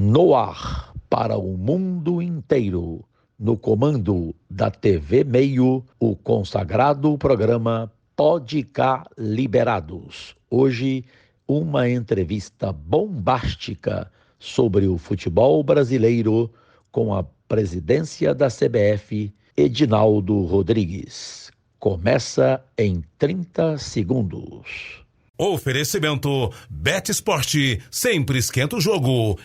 No ar para o mundo inteiro, no comando da TV Meio, o consagrado programa Pode Cá Liberados. Hoje, uma entrevista bombástica sobre o futebol brasileiro com a presidência da CBF, Edinaldo Rodrigues. Começa em 30 segundos. Oferecimento BetSport, sempre esquenta o jogo.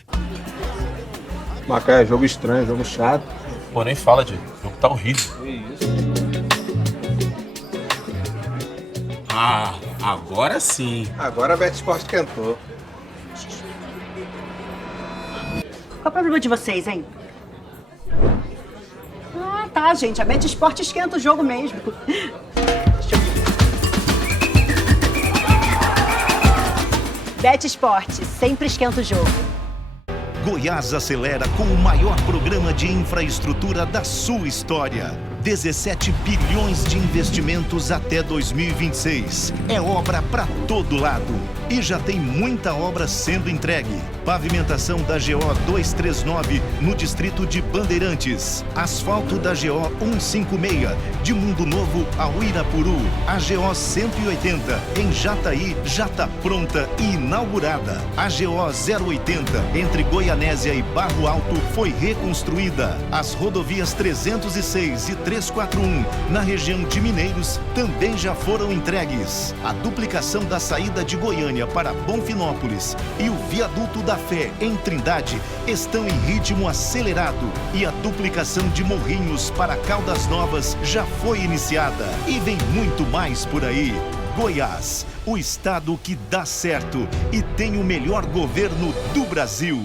Macaé, jogo estranho, jogo chato. Pô, nem fala, Diego. O jogo tá horrível. Que isso? Ah, agora sim. Agora a BetSport cantou. Qual é o problema de vocês, hein? Ah, tá, gente. A BetSport esquenta o jogo mesmo. BetSport, sempre esquenta o jogo. Goiás acelera com o maior programa de infraestrutura da sua história. 17 bilhões de investimentos até 2026. É obra para todo lado. E já tem muita obra sendo entregue. Pavimentação da GO 239 no distrito de Bandeirantes. Asfalto da GO 156 de Mundo Novo ao Irapuru. A GO 180 em Jataí já está pronta e inaugurada. A GO 080 entre Goianésia e Barro Alto foi reconstruída. As rodovias 306 e 341 na região de Mineiros também já foram entregues. A duplicação da saída de Goiânia para Bonfinópolis e o viaduto da Fé em Trindade estão em ritmo acelerado e a duplicação de Morrinhos para Caldas Novas já foi iniciada e vem muito mais por aí. Goiás, o estado que dá certo e tem o melhor governo do Brasil.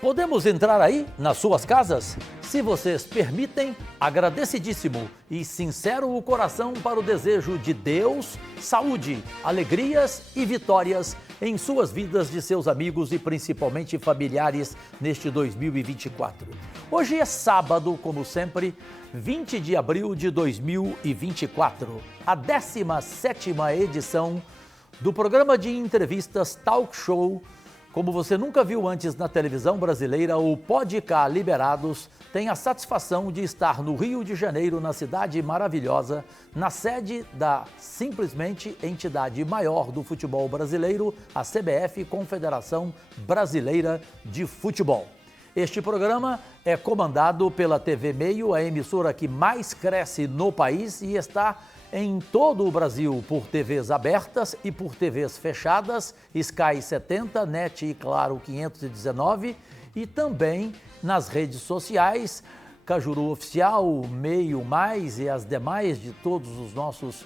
Podemos entrar aí, nas suas casas? Se vocês permitem, agradecidíssimo e sincero o coração para o desejo de Deus, saúde, alegrias e vitórias em suas vidas de seus amigos e principalmente familiares neste 2024. Hoje é sábado, como sempre, 20 de abril de 2024, a 17ª edição do programa de entrevistas Talk Show. Como você nunca viu antes na televisão brasileira, o Pode Cá Liberados tem a satisfação de estar no Rio de Janeiro, na cidade maravilhosa, na sede da simplesmente entidade maior do futebol brasileiro, a CBF, Confederação Brasileira de Futebol. Este programa é comandado pela TV Meio, a emissora que mais cresce no país e está em todo o Brasil por TVs abertas e por TVs fechadas, Sky 70, NET e Claro 519 e também nas redes sociais, Cajuru Oficial, Meio Mais e as demais de todos os nossos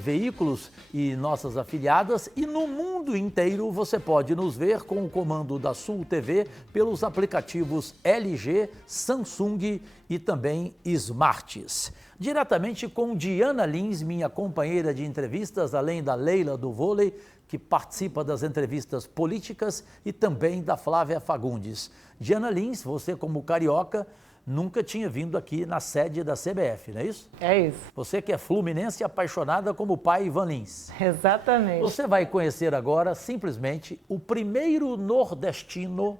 veículos e nossas afiliadas, e no mundo inteiro você pode nos ver com o comando da Sul TV pelos aplicativos LG, Samsung e também Smarts. Diretamente com Diana Lins, minha companheira de entrevistas, além da Leila do vôlei, que participa das entrevistas políticas, e também da Flávia Fagundes. Diana Lins, você como carioca, nunca tinha vindo aqui na sede da CBF, não é isso? É isso. Você que é fluminense apaixonada como o pai Ivan Lins. Exatamente. Você vai conhecer agora, simplesmente, o primeiro nordestino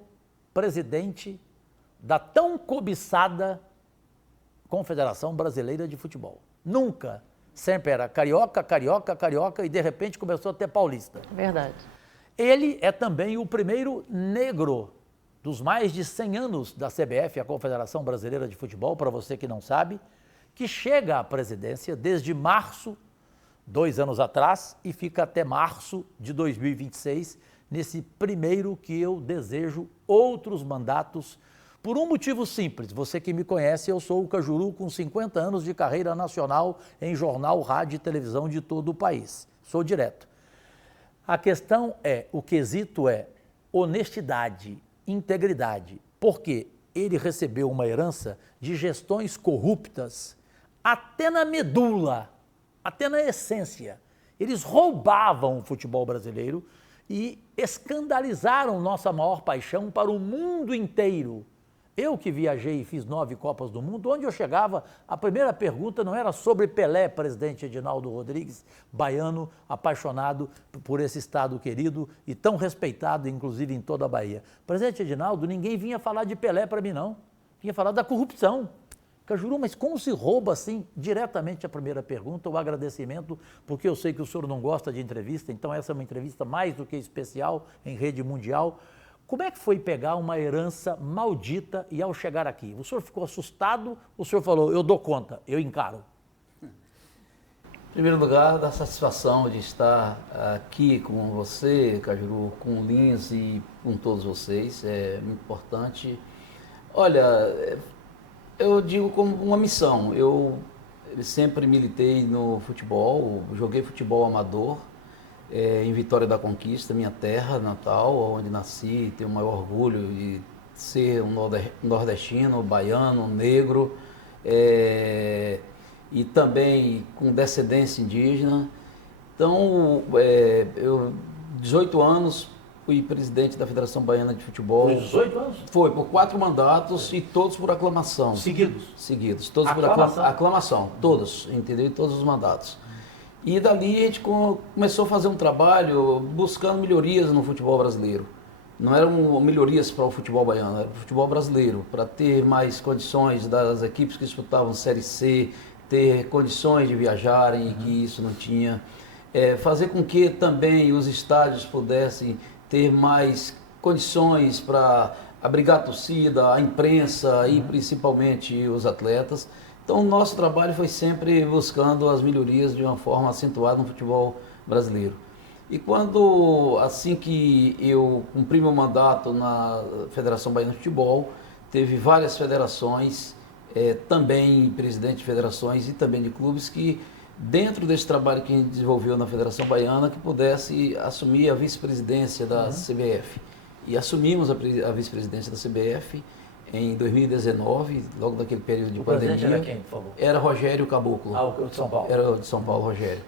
presidente da tão cobiçada Confederação Brasileira de Futebol. Nunca. Sempre era carioca, carioca, carioca e de repente começou a ter paulista. Verdade. Ele é também o primeiro negro dos mais de 100 anos da CBF, a Confederação Brasileira de Futebol, para você que não sabe, que chega à presidência desde março, 2 anos atrás, e fica até março de 2026, nesse primeiro que eu desejo outros mandatos, por um motivo simples. Você que me conhece, eu sou o Cajuru com 50 anos de carreira nacional em jornal, rádio e televisão de todo o país. Sou direto. A questão é, o quesito é honestidade, integridade, porque ele recebeu uma herança de gestões corruptas até na medula, até na essência. Eles roubavam o futebol brasileiro e escandalizaram nossa maior paixão para o mundo inteiro. Eu que viajei e fiz 9 Copas do Mundo, onde eu chegava, a primeira pergunta não era sobre Pelé, presidente Edinaldo Rodrigues, baiano, apaixonado por esse estado querido e tão respeitado, inclusive em toda a Bahia. Presidente Edinaldo, ninguém vinha falar de Pelé para mim, não. Vinha falar da corrupção. Cajuru, mas como se rouba assim diretamente a primeira pergunta, o agradecimento, porque eu sei que o senhor não gosta de entrevista, então essa é uma entrevista mais do que especial em rede mundial. Como é que foi pegar uma herança maldita e ao chegar aqui? O senhor ficou assustado? O senhor falou, eu dou conta, eu encaro? Em primeiro lugar, da satisfação de estar aqui com você, Cajuru, com o Lins e com todos vocês. É muito importante. Olha, eu digo como uma missão. Eu sempre militei no futebol, joguei futebol amador, em Vitória da Conquista, minha terra natal, onde nasci, tenho o maior orgulho de ser um nordestino, baiano, negro, e também com descendência indígena. Então, eu, 18 anos, fui presidente da Federação Baiana de Futebol. 18 anos? Foi, por 4 mandatos e todos por aclamação. Seguidos? Seguidos, todos Aclamação? por aclamação, todos, entendeu? Em todos os mandatos. E dali a gente começou a fazer um trabalho buscando melhorias no futebol brasileiro. Não eram melhorias para o futebol baiano, era para o futebol brasileiro, para ter mais condições das equipes que disputavam Série C, ter condições de viajarem, que isso não tinha. Fazer com que também os estádios pudessem ter mais condições para abrigar a torcida, a imprensa e principalmente os atletas. Então, o nosso trabalho foi sempre buscando as melhorias de uma forma acentuada no futebol brasileiro. E assim que eu cumpri meu mandato na Federação Baiana de Futebol, teve várias federações, também presidente de federações e também de clubes que, dentro desse trabalho que a gente desenvolveu na Federação Baiana, que pudesse assumir a vice-presidência da CBF. E assumimos a vice-presidência da CBF em 2019, logo naquele período de pandemia. O presidente era quem, por favor? Era Rogério Caboclo. O de São Paulo. Era o de São Paulo, Rogério.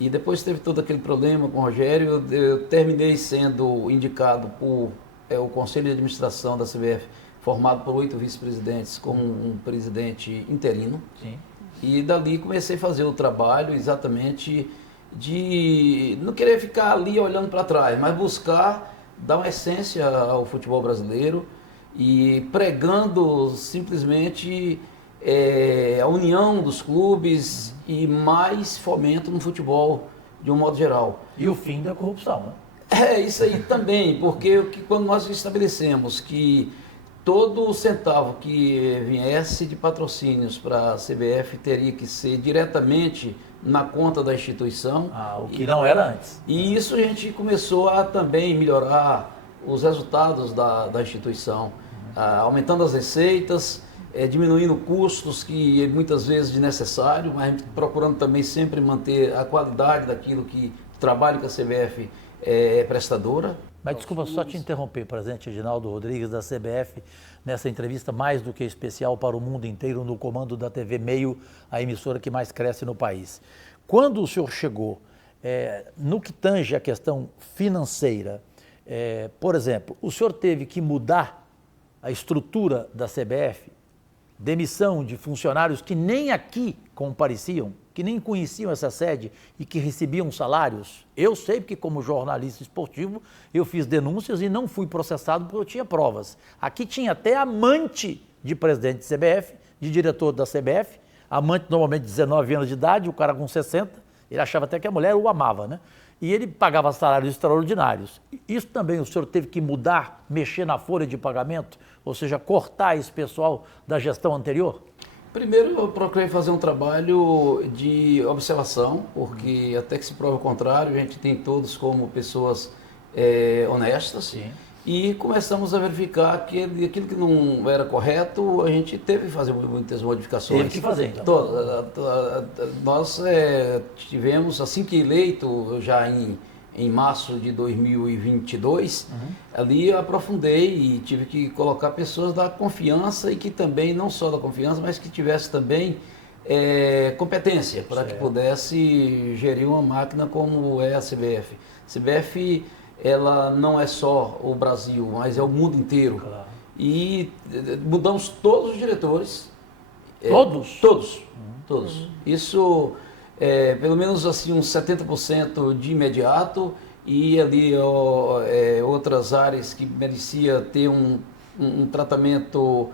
E depois teve todo aquele problema com o Rogério, eu terminei sendo indicado por o Conselho de Administração da CBF, formado por 8 vice-presidentes, como um presidente interino. Sim. E dali comecei a fazer o trabalho exatamente de não querer ficar ali olhando para trás, mas buscar dar uma essência ao futebol brasileiro e pregando simplesmente a união dos clubes e mais fomento no futebol de um modo geral. E o fim da corrupção, né? Isso aí também, porque quando nós estabelecemos que todo centavo que viesse de patrocínios para a CBF teria que ser diretamente na conta da instituição. O que não era antes. E isso a gente começou a também melhorar os resultados da instituição, aumentando as receitas, diminuindo custos que muitas vezes desnecessário, mas procurando também sempre manter a qualidade daquilo que trabalho que a CBF é prestadora. Mas desculpa só te interromper, presidente Edinaldo Rodrigues da CBF, nessa entrevista mais do que especial para o mundo inteiro no comando da TV Meio, a emissora que mais cresce no país. Quando o senhor chegou, no que tange a questão financeira, por exemplo, o senhor teve que mudar a estrutura da CBF, demissão de funcionários que nem aqui compareciam, que nem conheciam essa sede e que recebiam salários. Eu sei porque, como jornalista esportivo, eu fiz denúncias e não fui processado porque eu tinha provas. Aqui tinha até amante de presidente de CBF, de diretor da CBF, amante normalmente de 19 anos de idade, o cara com 60, ele achava até que a mulher o amava, né? E ele pagava salários extraordinários. Isso também o senhor teve que mudar, mexer na folha de pagamento, ou seja, cortar esse pessoal da gestão anterior? Primeiro eu procurei fazer um trabalho de observação, porque até que se prove o contrário, a gente tem todos como pessoas honestas. Sim. E começamos a verificar que aquilo que não era correto, a gente teve que fazer muitas modificações. Teve que fazer, então. Nós tivemos, assim que eleito, já em março de 2022, ali eu aprofundei e tive que colocar pessoas da confiança e que também, não só da confiança, mas que tivesse também competência para que pudesse gerir uma máquina como é a CBF. CBF, ela não é só o Brasil, mas é o mundo inteiro. Claro. E mudamos todos os diretores. Todos? Todos. Isso, pelo menos assim, uns 70% de imediato, e ali outras áreas que merecia ter um tratamento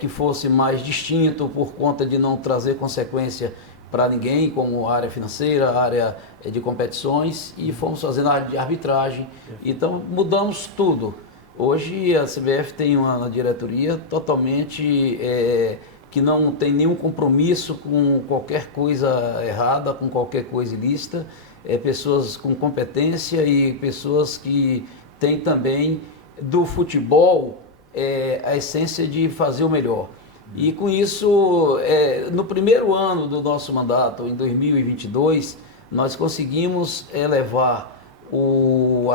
que fosse mais distinto por conta de não trazer consequência para ninguém, como a área financeira, a área de competições, e fomos fazendo a área de arbitragem. Então mudamos tudo. Hoje a CBF tem uma diretoria totalmente que não tem nenhum compromisso com qualquer coisa errada, com qualquer coisa ilícita, pessoas com competência e pessoas que têm também do futebol a essência de fazer o melhor. E com isso, no primeiro ano do nosso mandato, em 2022, nós conseguimos elevar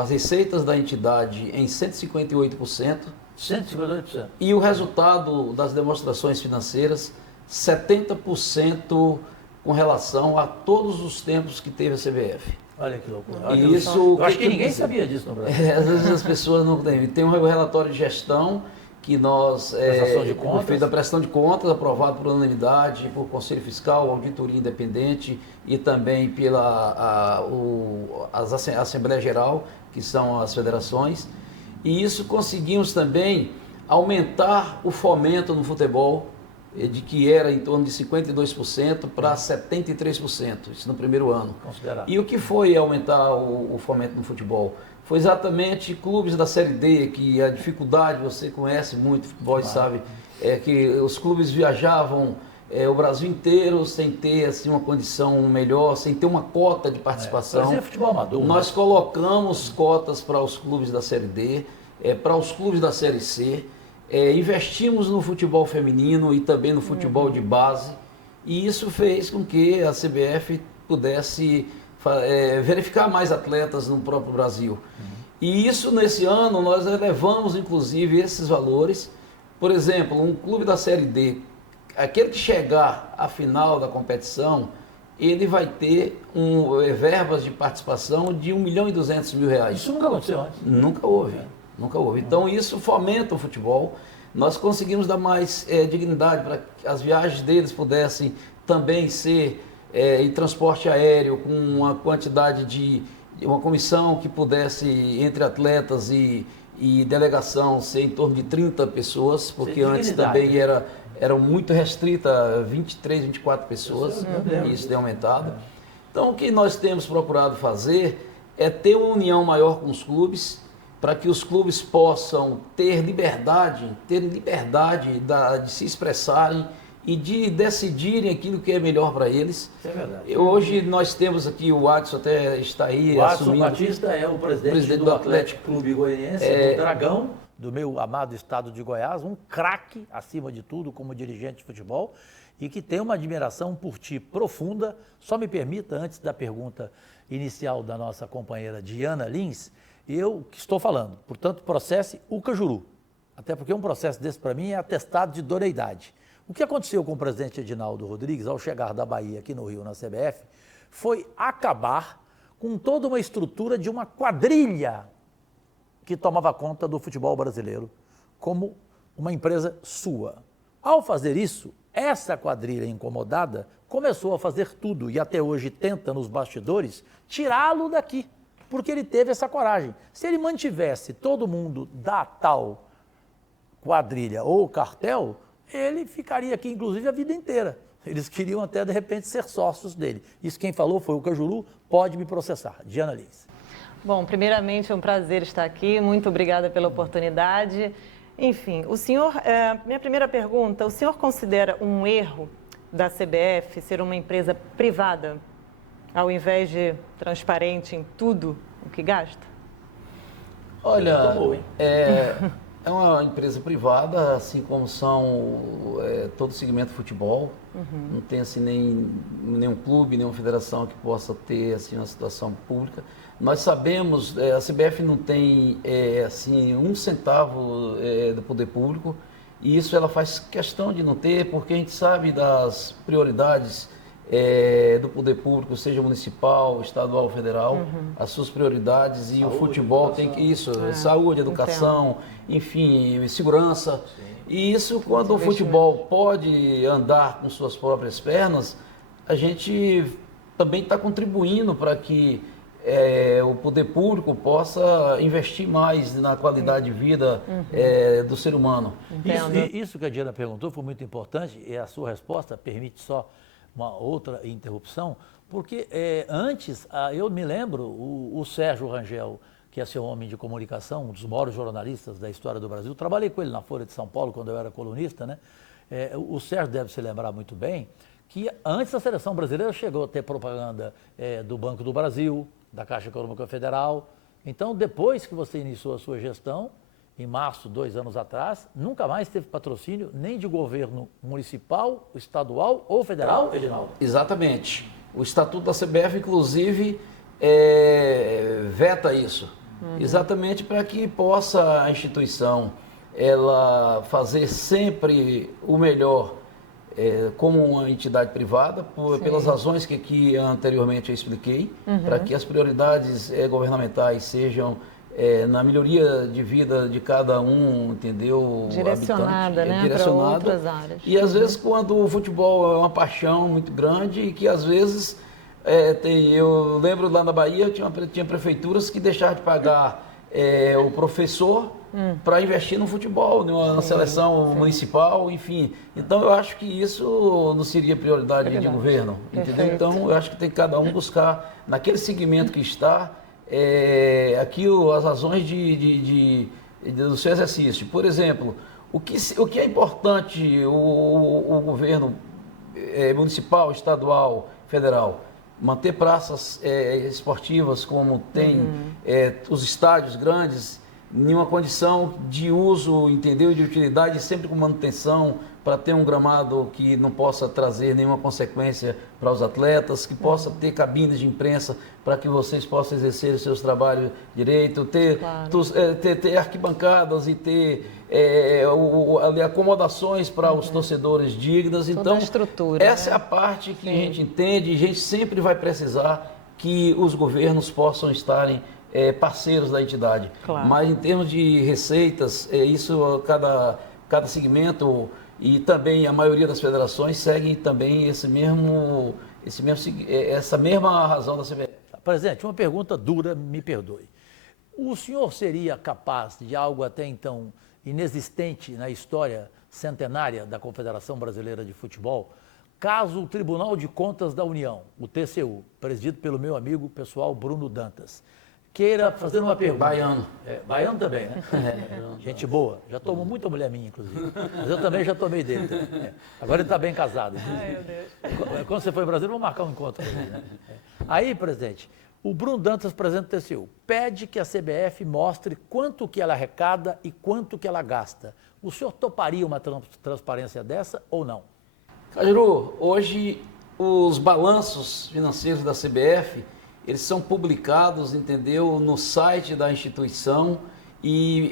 as receitas da entidade em 158%. 158%. E o resultado das demonstrações financeiras, 70% com relação a todos os tempos que teve a CBF. Olha que loucura. E isso, eu acho que ninguém sabia disso no Brasil. Às vezes as pessoas não têm. Tem um relatório de gestão que nós fez a prestação de contas, aprovado por unanimidade, por Conselho Fiscal, Auditoria Independente e também pela Assembleia Geral, que são as federações. E isso conseguimos também aumentar o fomento no futebol, de que era em torno de 52% para 73%, isso no primeiro ano. E o que foi aumentar o fomento no futebol? Foi exatamente clubes da Série D, que a dificuldade, você conhece muito futebol e sabe, que os clubes viajavam o Brasil inteiro sem ter assim, uma condição melhor, sem ter uma cota de participação. Futebol amador, nós colocamos cotas para os clubes da Série D, para os clubes da Série C, investimos no futebol feminino e também no futebol de base, e isso fez com que a CBF pudesse verificar mais atletas no próprio Brasil. E isso, nesse ano, nós elevamos, inclusive, esses valores. Por exemplo, um clube da Série D, aquele que chegar à final da competição, ele vai ter verbas de participação de R$ 1.200.000. Isso nunca aconteceu antes? Nunca houve. Nunca houve. Então isso fomenta o futebol. Nós conseguimos dar mais dignidade para que as viagens deles pudessem também ser em transporte aéreo, com uma quantidade de uma comissão que pudesse, entre atletas e delegação, ser em torno de 30 pessoas, porque antes também era muito restrita, 23, 24 pessoas, e isso tem aumentado. Então o que nós temos procurado fazer é ter uma união maior com os clubes, para que os clubes possam ter liberdade, de se expressarem e de decidirem aquilo que é melhor para eles. Isso é verdade. Hoje nós temos aqui, o Adson até está aí o Adson assumindo. Batista é o presidente do Atlético Clube Goianiense, do Dragão, do meu amado estado de Goiás, um craque, acima de tudo, como dirigente de futebol, e que tem uma admiração por ti profunda. Só me permita, antes da pergunta inicial da nossa companheira Diana Lins, eu que estou falando, portanto, processe o Cajuru, até porque um processo desse para mim é atestado de idoneidade. O que aconteceu com o presidente Edinaldo Rodrigues ao chegar da Bahia aqui no Rio, na CBF, foi acabar com toda uma estrutura de uma quadrilha que tomava conta do futebol brasileiro como uma empresa sua. Ao fazer isso, essa quadrilha incomodada começou a fazer tudo e até hoje tenta nos bastidores tirá-lo daqui, porque ele teve essa coragem. Se ele mantivesse todo mundo da tal quadrilha ou cartel, ele ficaria aqui, inclusive, a vida inteira. Eles queriam até, de repente, ser sócios dele. Isso quem falou foi o Cajuru, pode me processar. Diana Lins. Bom, primeiramente é um prazer estar aqui, muito obrigada pela oportunidade. Enfim, o senhor, minha primeira pergunta, o senhor considera um erro da CBF ser uma empresa privada, ao invés de transparente em tudo o que gasta? Olha, é uma empresa privada, assim como são todo o segmento de futebol. Não tem assim, nenhum clube, nenhuma federação que possa ter assim, uma situação pública. Nós sabemos, a CBF não tem assim, um centavo do poder público, e isso ela faz questão de não ter, porque a gente sabe das prioridades do poder público, seja municipal, estadual ou federal, as suas prioridades e o futebol tem que saúde, educação, enfim, segurança. E isso, quando o futebol pode andar com suas próprias pernas, a gente também está contribuindo para que o poder público possa investir mais na qualidade de vida do ser humano. Isso que a Diana perguntou foi muito importante e a sua resposta permite só uma outra interrupção, porque antes, eu me lembro, o Sérgio Rangel, que é seu homem de comunicação, um dos maiores jornalistas da história do Brasil, trabalhei com ele na Folha de São Paulo quando eu era colunista, né? O Sérgio deve se lembrar muito bem que antes a seleção brasileira chegou a ter propaganda do Banco do Brasil, da Caixa Econômica Federal. Então, depois que você iniciou a sua gestão, em março, 2 anos atrás, nunca mais teve patrocínio nem de governo municipal, estadual ou federal, Edinaldo? Exatamente. O Estatuto da CBF, inclusive, veta isso. Exatamente para que possa a instituição ela fazer sempre o melhor como uma entidade privada, pelas razões que aqui anteriormente eu expliquei, para que as prioridades governamentais sejam na melhoria de vida de cada um, entendeu? Direcionada, né? Para outras áreas. E às vezes quando o futebol é uma paixão muito grande e que às vezes eu lembro lá na Bahia tinha prefeituras que deixaram de pagar o professor para investir no futebol, na seleção municipal, enfim. Então eu acho que isso não seria prioridade de governo, entendeu? Então eu acho que tem que cada um buscar naquele segmento que está aqui as razões do seu exercício. Por exemplo, o que é importante o governo municipal, estadual, federal? Manter praças esportivas como tem os estádios grandes, em uma condição de uso, entendeu, de utilidade, sempre com manutenção, para ter um gramado que não possa trazer nenhuma consequência para os atletas, que possa ter cabines de imprensa para que vocês possam exercer os seus trabalhos direito, ter arquibancadas e ter acomodações para os torcedores dignas. Então, essa é a parte que a gente entende, e a gente sempre vai precisar que os governos possam estarem parceiros da entidade. Claro. Mas em termos de receitas, isso cada segmento e também a maioria das federações seguem também essa mesma razão da CBF. Presidente, uma pergunta dura, me perdoe. O senhor seria capaz de algo até então inexistente na história centenária da Confederação Brasileira de Futebol, caso o Tribunal de Contas da União, o TCU, presidido pelo meu amigo pessoal Bruno Dantas, queira fazer uma pergunta. Baiano. Baiano também, né? Gente boa. Já tomou muita mulher minha, inclusive. Mas eu também já tomei dele. Agora ele está bem casado. Ai, meu Deus. Quando você for em Brasília, vamos marcar um encontro com ele, né? Aí, presidente, o Bruno Dantas, presidente do TCU, pede que a CBF mostre quanto que ela arrecada e quanto que ela gasta. O senhor toparia uma transparência dessa ou não? Cajuru, hoje os balanços financeiros da CBF, eles são publicados, entendeu, no site da instituição e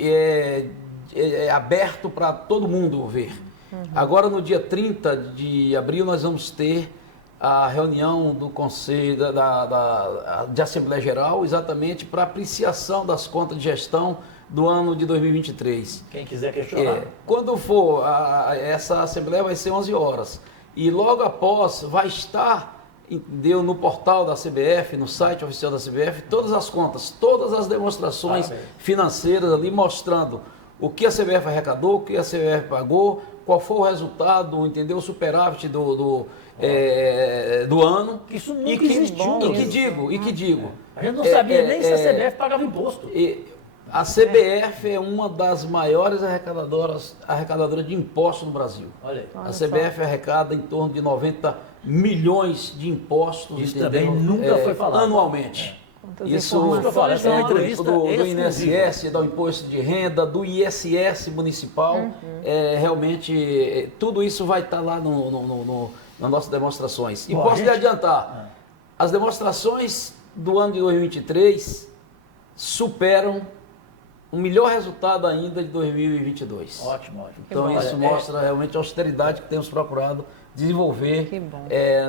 é aberto para todo mundo ver. Agora, no dia 30 de abril, nós vamos ter a reunião do Conselho de Assembleia Geral, exatamente para apreciação das contas de gestão do ano de 2023. Quem quiser questionar. Quando for, essa Assembleia vai ser 11 horas. E logo após vai estar, entendeu, no portal da CBF, no site oficial da CBF, todas as contas, todas as demonstrações financeiras ali mostrando o que a CBF arrecadou, o que a CBF pagou, qual foi o resultado, entendeu, o superávit do ano. Isso nunca existiu. E que digo. A gente não sabia nem se a CBF pagava imposto. A CBF é uma das maiores arrecadadoras de impostos no Brasil. Olha aí. A CBF arrecada em torno de 90 milhões de impostos. Isso também nunca foi falado. Anualmente. Isso essa é uma entrevista do INSS, do Imposto de Renda, do ISS municipal. Realmente, tudo isso vai estar lá nas nossas demonstrações. E posso lhe adiantar, as demonstrações do ano de 2023 superam um melhor resultado ainda de 2022. Ótimo, ótimo. Então isso mostra realmente a austeridade que temos procurado desenvolver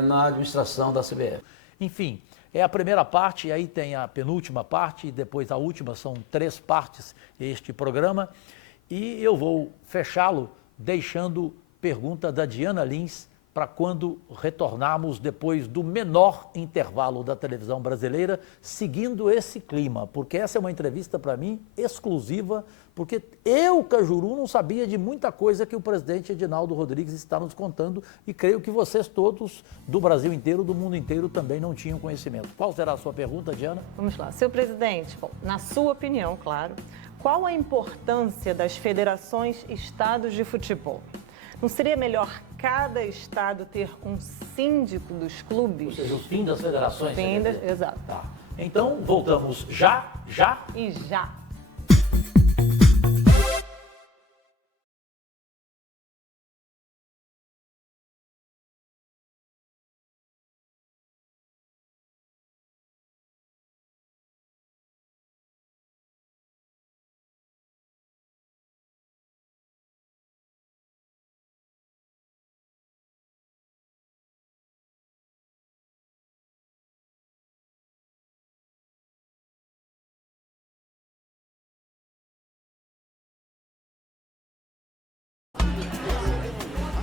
na administração da CBF. Enfim, é a primeira parte, aí tem a penúltima parte e depois a última, são 3 partes este programa. E eu vou fechá-lo deixando pergunta da Diana Lins para quando retornarmos depois do menor intervalo da televisão brasileira, seguindo esse clima, porque essa é uma entrevista para mim exclusiva, porque eu, Cajuru, não sabia de muita coisa que o presidente Edinaldo Rodrigues está nos contando e creio que vocês todos do Brasil inteiro, do mundo inteiro também não tinham conhecimento. Qual será a sua pergunta, Diana? Vamos lá. Seu presidente, bom, na sua opinião, claro, qual a importância das federações e estados de futebol? Não seria melhor cada estado ter um síndico dos clubes? Ou seja, o fim das federações. Exato. Tá. Então, voltamos já. E já.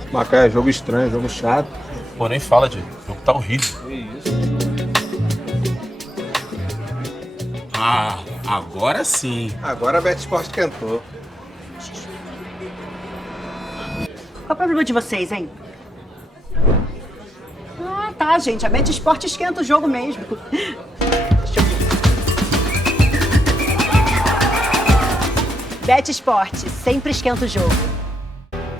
Macaé, jogo estranho, jogo chato. Pô, nem fala, Diego. O jogo tá horrível. Que isso? Ah, agora sim. Agora a Bet Sport esquentou. Qual é o problema de vocês, hein? Ah, tá, gente. A Bet Sport esquenta o jogo mesmo. Deixa eu ver. Bet Sport sempre esquenta o jogo.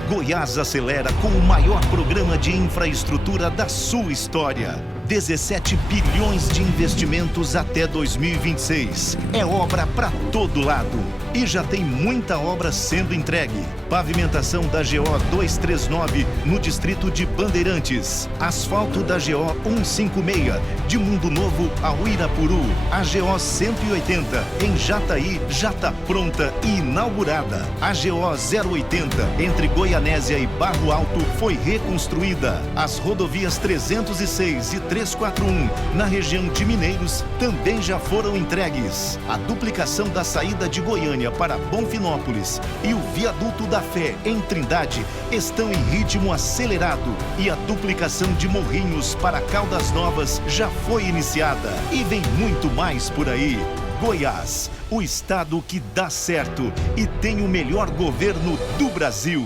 Goiás acelera com o maior programa de infraestrutura da sua história. 17 bilhões de investimentos até 2026. É obra para todo lado. E já tem muita obra sendo entregue. Pavimentação da GO 239 no distrito de Bandeirantes. Asfalto da GO 156 de Mundo Novo ao Irapuru. A GO 180 em Jataí já está pronta e inaugurada. A GO 080 entre Goianésia e Barro Alto foi reconstruída. As rodovias 306 e 341 na região de Mineiros também já foram entregues. A duplicação da saída de Goiânia para Bonfinópolis e o viaduto da Fé em Trindade estão em ritmo acelerado e a duplicação de Morrinhos para Caldas Novas já foi iniciada e vem muito mais por aí. Goiás, o estado que dá certo e tem o melhor governo do Brasil.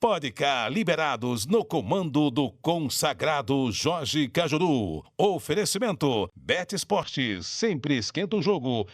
Podcast liberados no comando do consagrado Jorge Cajuru. Oferecimento Bet Esportes, sempre esquenta o jogo.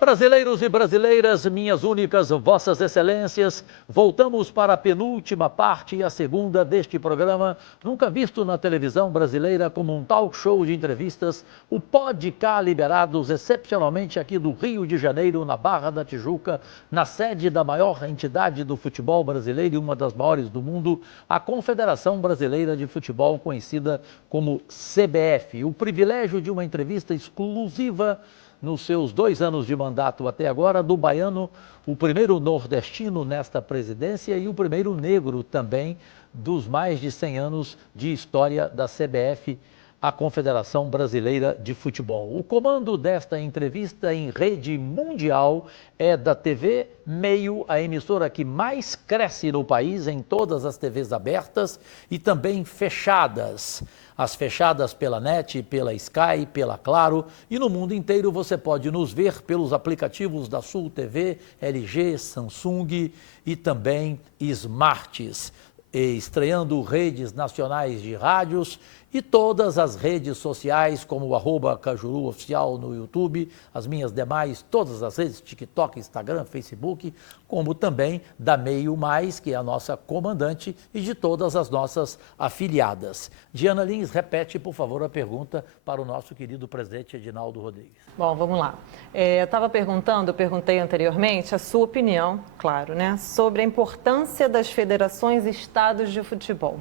Brasileiros e brasileiras, minhas únicas, vossas excelências, voltamos para a penúltima parte e a segunda deste programa, nunca visto na televisão brasileira como um talk show de entrevistas, o Podcast Liberados, excepcionalmente aqui do Rio de Janeiro, na Barra da Tijuca, na sede da maior entidade do futebol brasileiro e uma das maiores do mundo, a Confederação Brasileira de Futebol, conhecida como CBF. O privilégio de uma entrevista exclusiva nos seus 2 anos de mandato até agora, do baiano, o primeiro nordestino nesta presidência e o primeiro negro também dos mais de 100 anos de história da CBF, a Confederação Brasileira de Futebol. O comando desta entrevista em rede mundial é da TV Meio, a emissora que mais cresce no país em todas as TVs abertas e também fechadas. As fechadas pela NET, pela Sky, pela Claro, e no mundo inteiro você pode nos ver pelos aplicativos da Sul TV, LG, Samsung e também Smarts, estreando redes nacionais de rádios e todas as redes sociais, como o @Cajuru Oficial no YouTube, as minhas demais, todas as redes, TikTok, Instagram, Facebook, como também da Meio Mais, que é a nossa comandante, e de todas as nossas afiliadas. Diana Lins, repete, por favor, a pergunta para o nosso querido presidente Edinaldo Rodrigues. Bom, vamos lá. Eu perguntei anteriormente a sua opinião, claro, né, sobre a importância das federações e estados de futebol.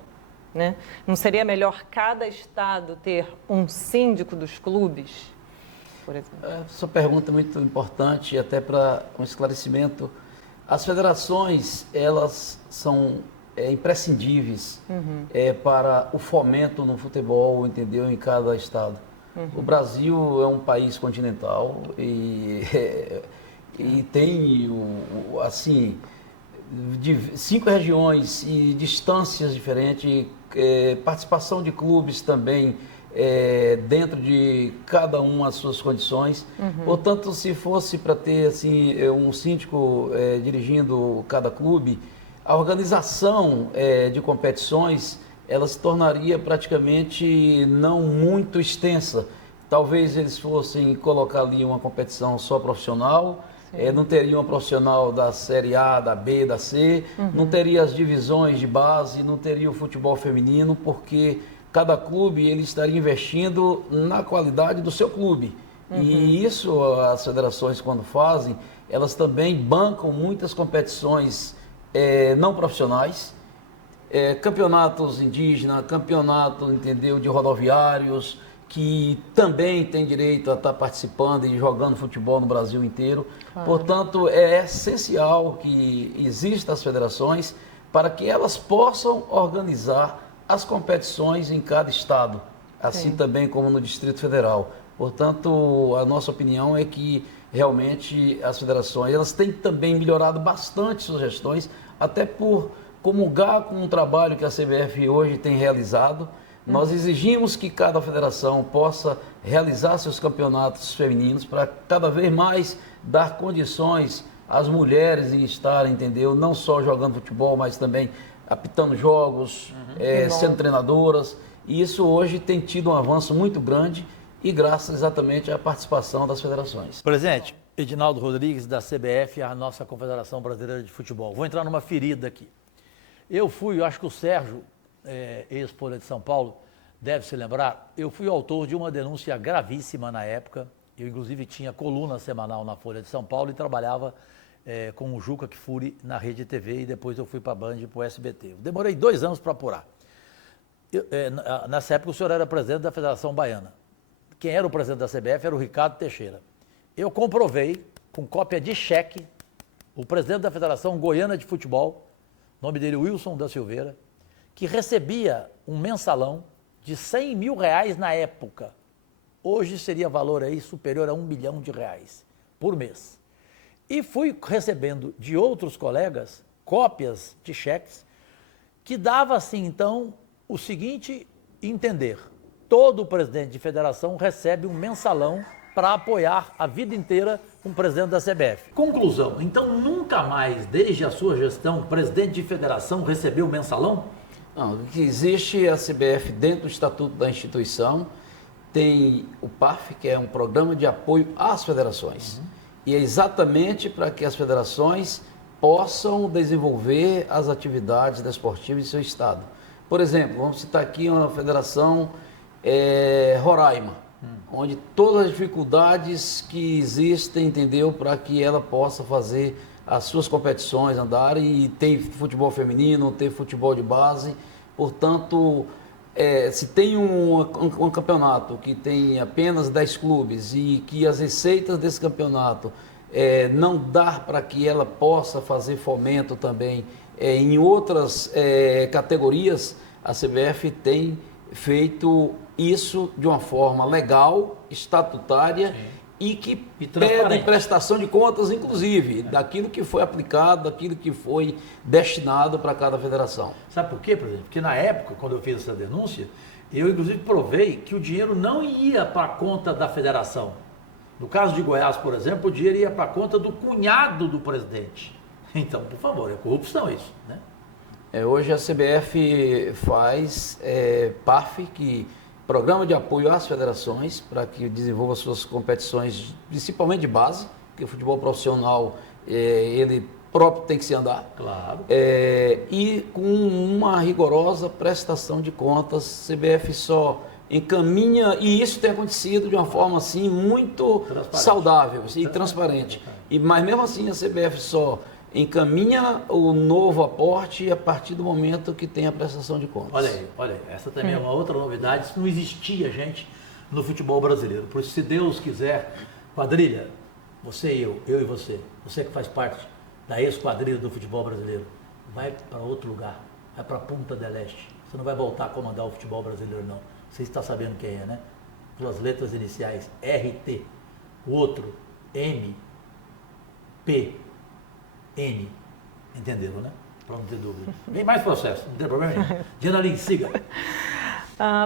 Né? Não seria melhor cada estado ter um síndico dos clubes? por exemplo? Sua pergunta é muito importante, até para um esclarecimento. As federações, elas são imprescindíveis para o fomento no futebol, entendeu, em cada estado. O Brasil é um país continental e tem, assim, 5 regiões e distâncias diferentes, participação de clubes também dentro de cada uma as suas condições. Portanto, se fosse para ter assim, um síndico dirigindo cada clube, a organização de competições ela se tornaria praticamente não muito extensa. Talvez eles fossem colocar ali uma competição só profissional, não teria uma profissional da Série A, da B, da C, não teria as divisões de base, não teria o futebol feminino, porque cada clube ele estaria investindo na qualidade do seu clube. E isso as federações quando fazem, elas também bancam muitas competições não profissionais, campeonatos indígenas, campeonato, entendeu, de rodoviários, que também tem direito a estar participando e jogando futebol no Brasil inteiro. Claro. Portanto, é essencial que existam as federações para que elas possam organizar as competições em cada estado, assim também como no Distrito Federal. Portanto, a nossa opinião é que realmente as federações elas têm também melhorado bastante suas gestões, até por comungar com um trabalho que a CBF hoje tem realizado. Nós exigimos que cada federação possa realizar seus campeonatos femininos para cada vez mais dar condições às mulheres em estarem, entendeu? Não só jogando futebol, mas também apitando jogos, sendo treinadoras. E isso hoje tem tido um avanço muito grande e graças exatamente à participação das federações. Presidente, Edinaldo Rodrigues, da CBF, a nossa Confederação Brasileira de Futebol. Vou entrar numa ferida aqui. Eu acho que o Sérgio, ex-Folha de São Paulo, deve se lembrar, eu fui autor de uma denúncia gravíssima na época. Eu, inclusive, tinha coluna semanal na Folha de São Paulo e trabalhava com o Juca Kfouri na Rede TV e depois eu fui para a Band e para o SBT. Eu demorei 2 anos para apurar. Nessa época, o senhor era presidente da Federação Baiana. Quem era o presidente da CBF era o Ricardo Teixeira. Eu comprovei, com cópia de cheque, o presidente da Federação Goiana de Futebol, nome dele Wilson da Silveira, que recebia um mensalão de R$100 mil na época. Hoje seria valor aí superior a R$1 milhão por mês. E fui recebendo de outros colegas cópias de cheques que dava assim, então, o seguinte entender. Todo presidente de federação recebe um mensalão para apoiar a vida inteira um presidente da CBF. Conclusão, então nunca mais, desde a sua gestão, presidente de federação recebeu mensalão? Não, o que existe a CBF dentro do estatuto da instituição, tem o PAF, que é um programa de apoio às federações. E é exatamente para que as federações possam desenvolver as atividades desportivas em seu estado. Por exemplo, vamos citar aqui uma federação Roraima, onde todas as dificuldades que existem, entendeu, para que ela possa fazer as suas competições andarem, e tem futebol feminino, tem futebol de base. Portanto, se tem um campeonato que tem apenas 10 clubes e que as receitas desse campeonato não dá para que ela possa fazer fomento também em outras categorias, a CBF tem feito isso de uma forma legal, estatutária, e que pede prestação de contas, inclusive, daquilo que foi aplicado, daquilo que foi destinado para cada federação. Sabe por quê, presidente? Porque na época, quando eu fiz essa denúncia, eu inclusive provei que o dinheiro não ia para a conta da federação. No caso de Goiás, por exemplo, o dinheiro ia para a conta do cunhado do presidente. Então, por favor, é corrupção isso, né? Hoje a CBF faz PAF, Programa de Apoio às Federações, para que desenvolva suas competições, principalmente de base, porque o futebol profissional, ele próprio tem que se andar. Claro. E com uma rigorosa prestação de contas, a CBF só encaminha, e isso tem acontecido de uma forma assim muito saudável e transparente. Mas mesmo assim a CBF só encaminha o novo aporte a partir do momento que tem a prestação de contas. Olha aí, essa também é uma outra novidade, isso não existia, gente, no futebol brasileiro. Por isso, se Deus quiser, quadrilha, você e eu e você que faz parte da ex-quadrilha do futebol brasileiro, vai para outro lugar, vai para Punta del Este. Você não vai voltar a comandar o futebol brasileiro, não. Você está sabendo quem é, né? Pelas letras iniciais, RT. O outro, M, P, N. Entenderam, né? Para não ter dúvida. Vem mais processo, não tem problema nenhum. Dinaline, siga.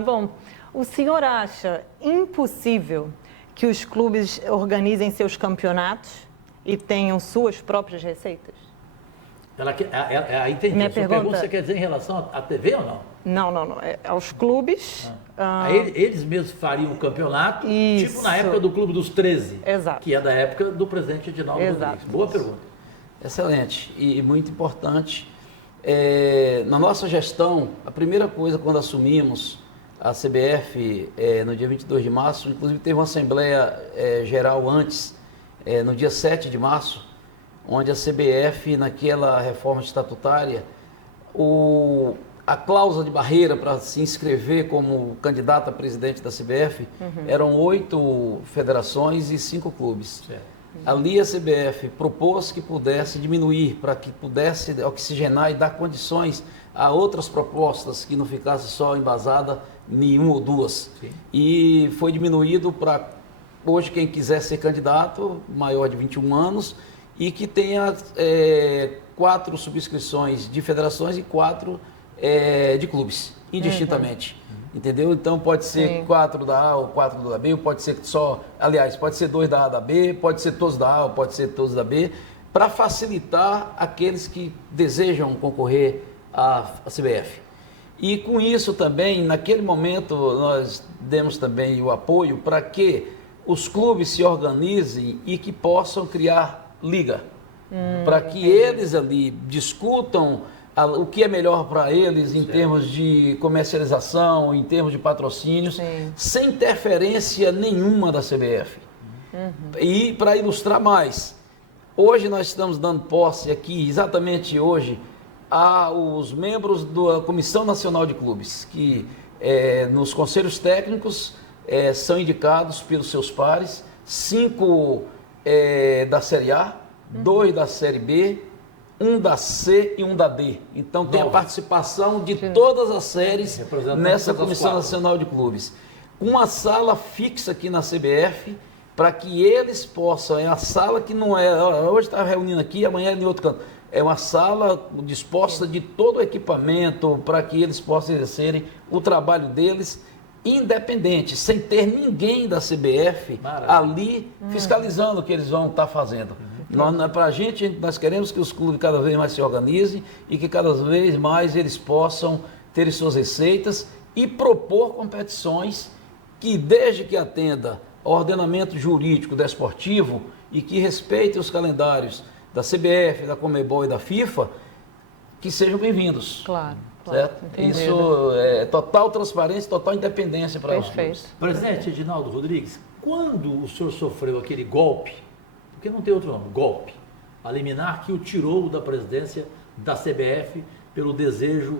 Bom, o senhor acha impossível que os clubes organizem seus campeonatos e tenham suas próprias receitas? Entendi. Minha A sua pergunta você quer dizer em relação à TV ou não? Não. É aos clubes. Eles mesmos fariam o campeonato, Isso. tipo na época do Clube dos 13. Exato. Que é da época do presidente Edinaldo Rodrigues. Boa pergunta. Excelente e muito importante. Na nossa gestão, a primeira coisa quando assumimos a CBF no dia 22 de março, inclusive teve uma assembleia geral antes, no dia 7 de março, onde a CBF, naquela reforma estatutária, a cláusula de barreira para se inscrever como candidato a presidente da CBF eram 8 federações e 5 clubes. Certo. Ali a CBF propôs que pudesse diminuir, para que pudesse oxigenar e dar condições a outras propostas que não ficasse só embasada em 1 ou 2. Sim. E foi diminuído para, hoje, quem quiser ser candidato, maior de 21 anos, e que tenha 4 subscrições de federações e 4 de clubes, indistintamente. Entendeu? Então pode ser 4 da A ou 4 da B, ou pode ser pode ser 2 da A da B, pode ser todos da A ou pode ser todos da B, para facilitar aqueles que desejam concorrer à CBF. E com isso também, naquele momento, nós demos também o apoio para que os clubes se organizem e que possam criar liga, para que eles ali discutam o que é melhor para eles em termos de comercialização, em termos de patrocínio, sem interferência nenhuma da CBF. E para ilustrar mais, hoje nós estamos dando posse aqui, exatamente hoje, aos membros da Comissão Nacional de Clubes, que nos conselhos técnicos são indicados pelos seus pares, 5 da Série A, 2 da Série B, 1 da C e 1 da D. Então tem a participação de todas as séries nessa Comissão Nacional de Clubes. Uma sala fixa aqui na CBF para que eles possam, é a sala que não hoje está reunindo aqui, amanhã é em outro canto. É uma sala disposta de todo o equipamento para que eles possam exercerem o trabalho deles independente, sem ter ninguém da CBF ali fiscalizando o que eles vão estar fazendo. Para a gente, nós queremos que os clubes cada vez mais se organizem e que cada vez mais eles possam ter suas receitas e propor competições que, desde que atenda ao ordenamento jurídico desportivo e que respeite os calendários da CBF, da Conmebol e da FIFA, que sejam bem-vindos. Claro. Certo? Isso é total transparência, total independência para os clubes. Presidente Edinaldo Rodrigues, quando o senhor sofreu aquele golpe, porque não tem outro nome, golpe, a liminar que o tirou da presidência da CBF pelo desejo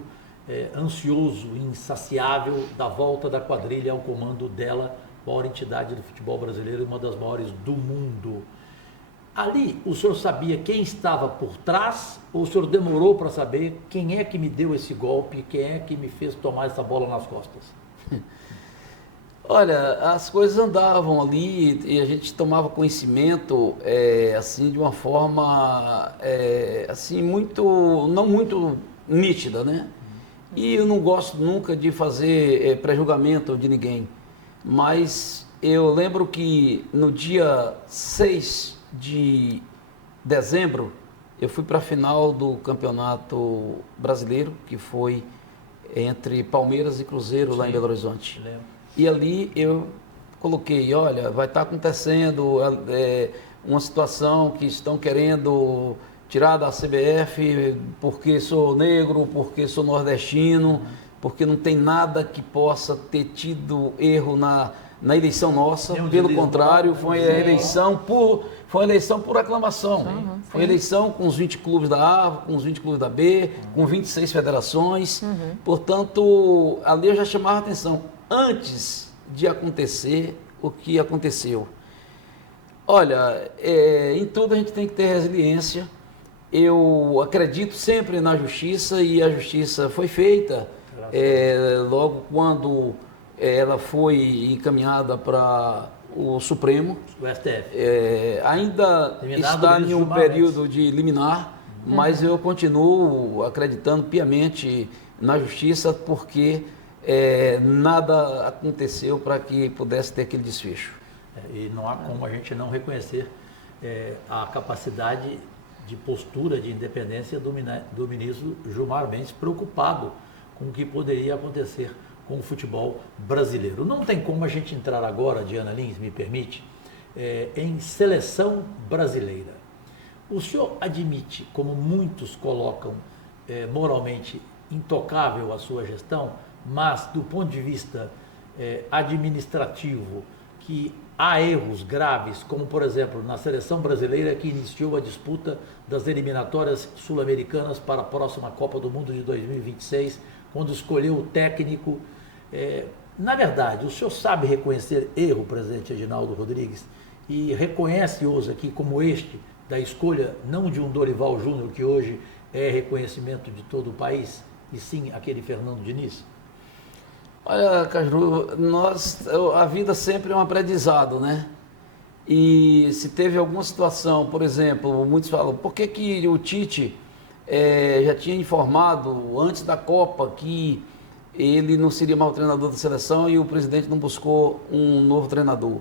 ansioso, insaciável da volta da quadrilha ao comando dela, maior entidade do futebol brasileiro e uma das maiores do mundo. Ali, o senhor sabia quem estava por trás ou o senhor demorou para saber quem é que me deu esse golpe, quem é que me fez tomar essa bola nas costas? Olha, as coisas andavam ali e a gente tomava conhecimento assim de uma forma assim não muito nítida, né? E eu não gosto nunca de fazer pré-julgamento de ninguém, mas eu lembro que no dia 6 de dezembro eu fui para a final do Campeonato Brasileiro, que foi entre Palmeiras e Cruzeiro, lá em Belo Horizonte. E ali eu coloquei, olha, vai estar acontecendo uma situação que estão querendo tirar da CBF porque sou negro, porque sou nordestino, porque não tem nada que possa ter tido erro na eleição nossa. Pelo contrário, foi uma eleição por aclamação. Foi uma eleição com os 20 clubes da A, com os 20 clubes da B, com 26 federações. Portanto, ali eu já chamava a atenção. Antes de acontecer o que aconteceu. Olha, em tudo a gente tem que ter resiliência. Eu acredito sempre na justiça e a justiça foi feita logo quando ela foi encaminhada para o Supremo. O STF. Ainda está em um período de liminar, mas eu continuo acreditando piamente na justiça porque nada aconteceu para que pudesse ter aquele desfecho. E não há como a gente não reconhecer a capacidade de postura de independência do ministro Gilmar Mendes, preocupado com o que poderia acontecer com o futebol brasileiro. Não tem como a gente entrar agora, Diana Lins, me permite, em seleção brasileira. O senhor admite, como muitos colocam moralmente intocável a sua gestão, mas do ponto de vista administrativo, que há erros graves, como por exemplo na seleção brasileira que iniciou a disputa das eliminatórias sul-americanas para a próxima Copa do Mundo de 2026, quando escolheu o técnico. Na verdade, o senhor sabe reconhecer erro, presidente Edinaldo Rodrigues, e reconhece-os aqui como este da escolha não de um Dorival Júnior, que hoje é reconhecimento de todo o país, e sim aquele Fernando Diniz? Olha, Caju, a vida sempre é um aprendizado, né? E se teve alguma situação, por exemplo, muitos falam, por que o Tite já tinha informado antes da Copa que ele não seria mais o treinador da seleção e o presidente não buscou um novo treinador?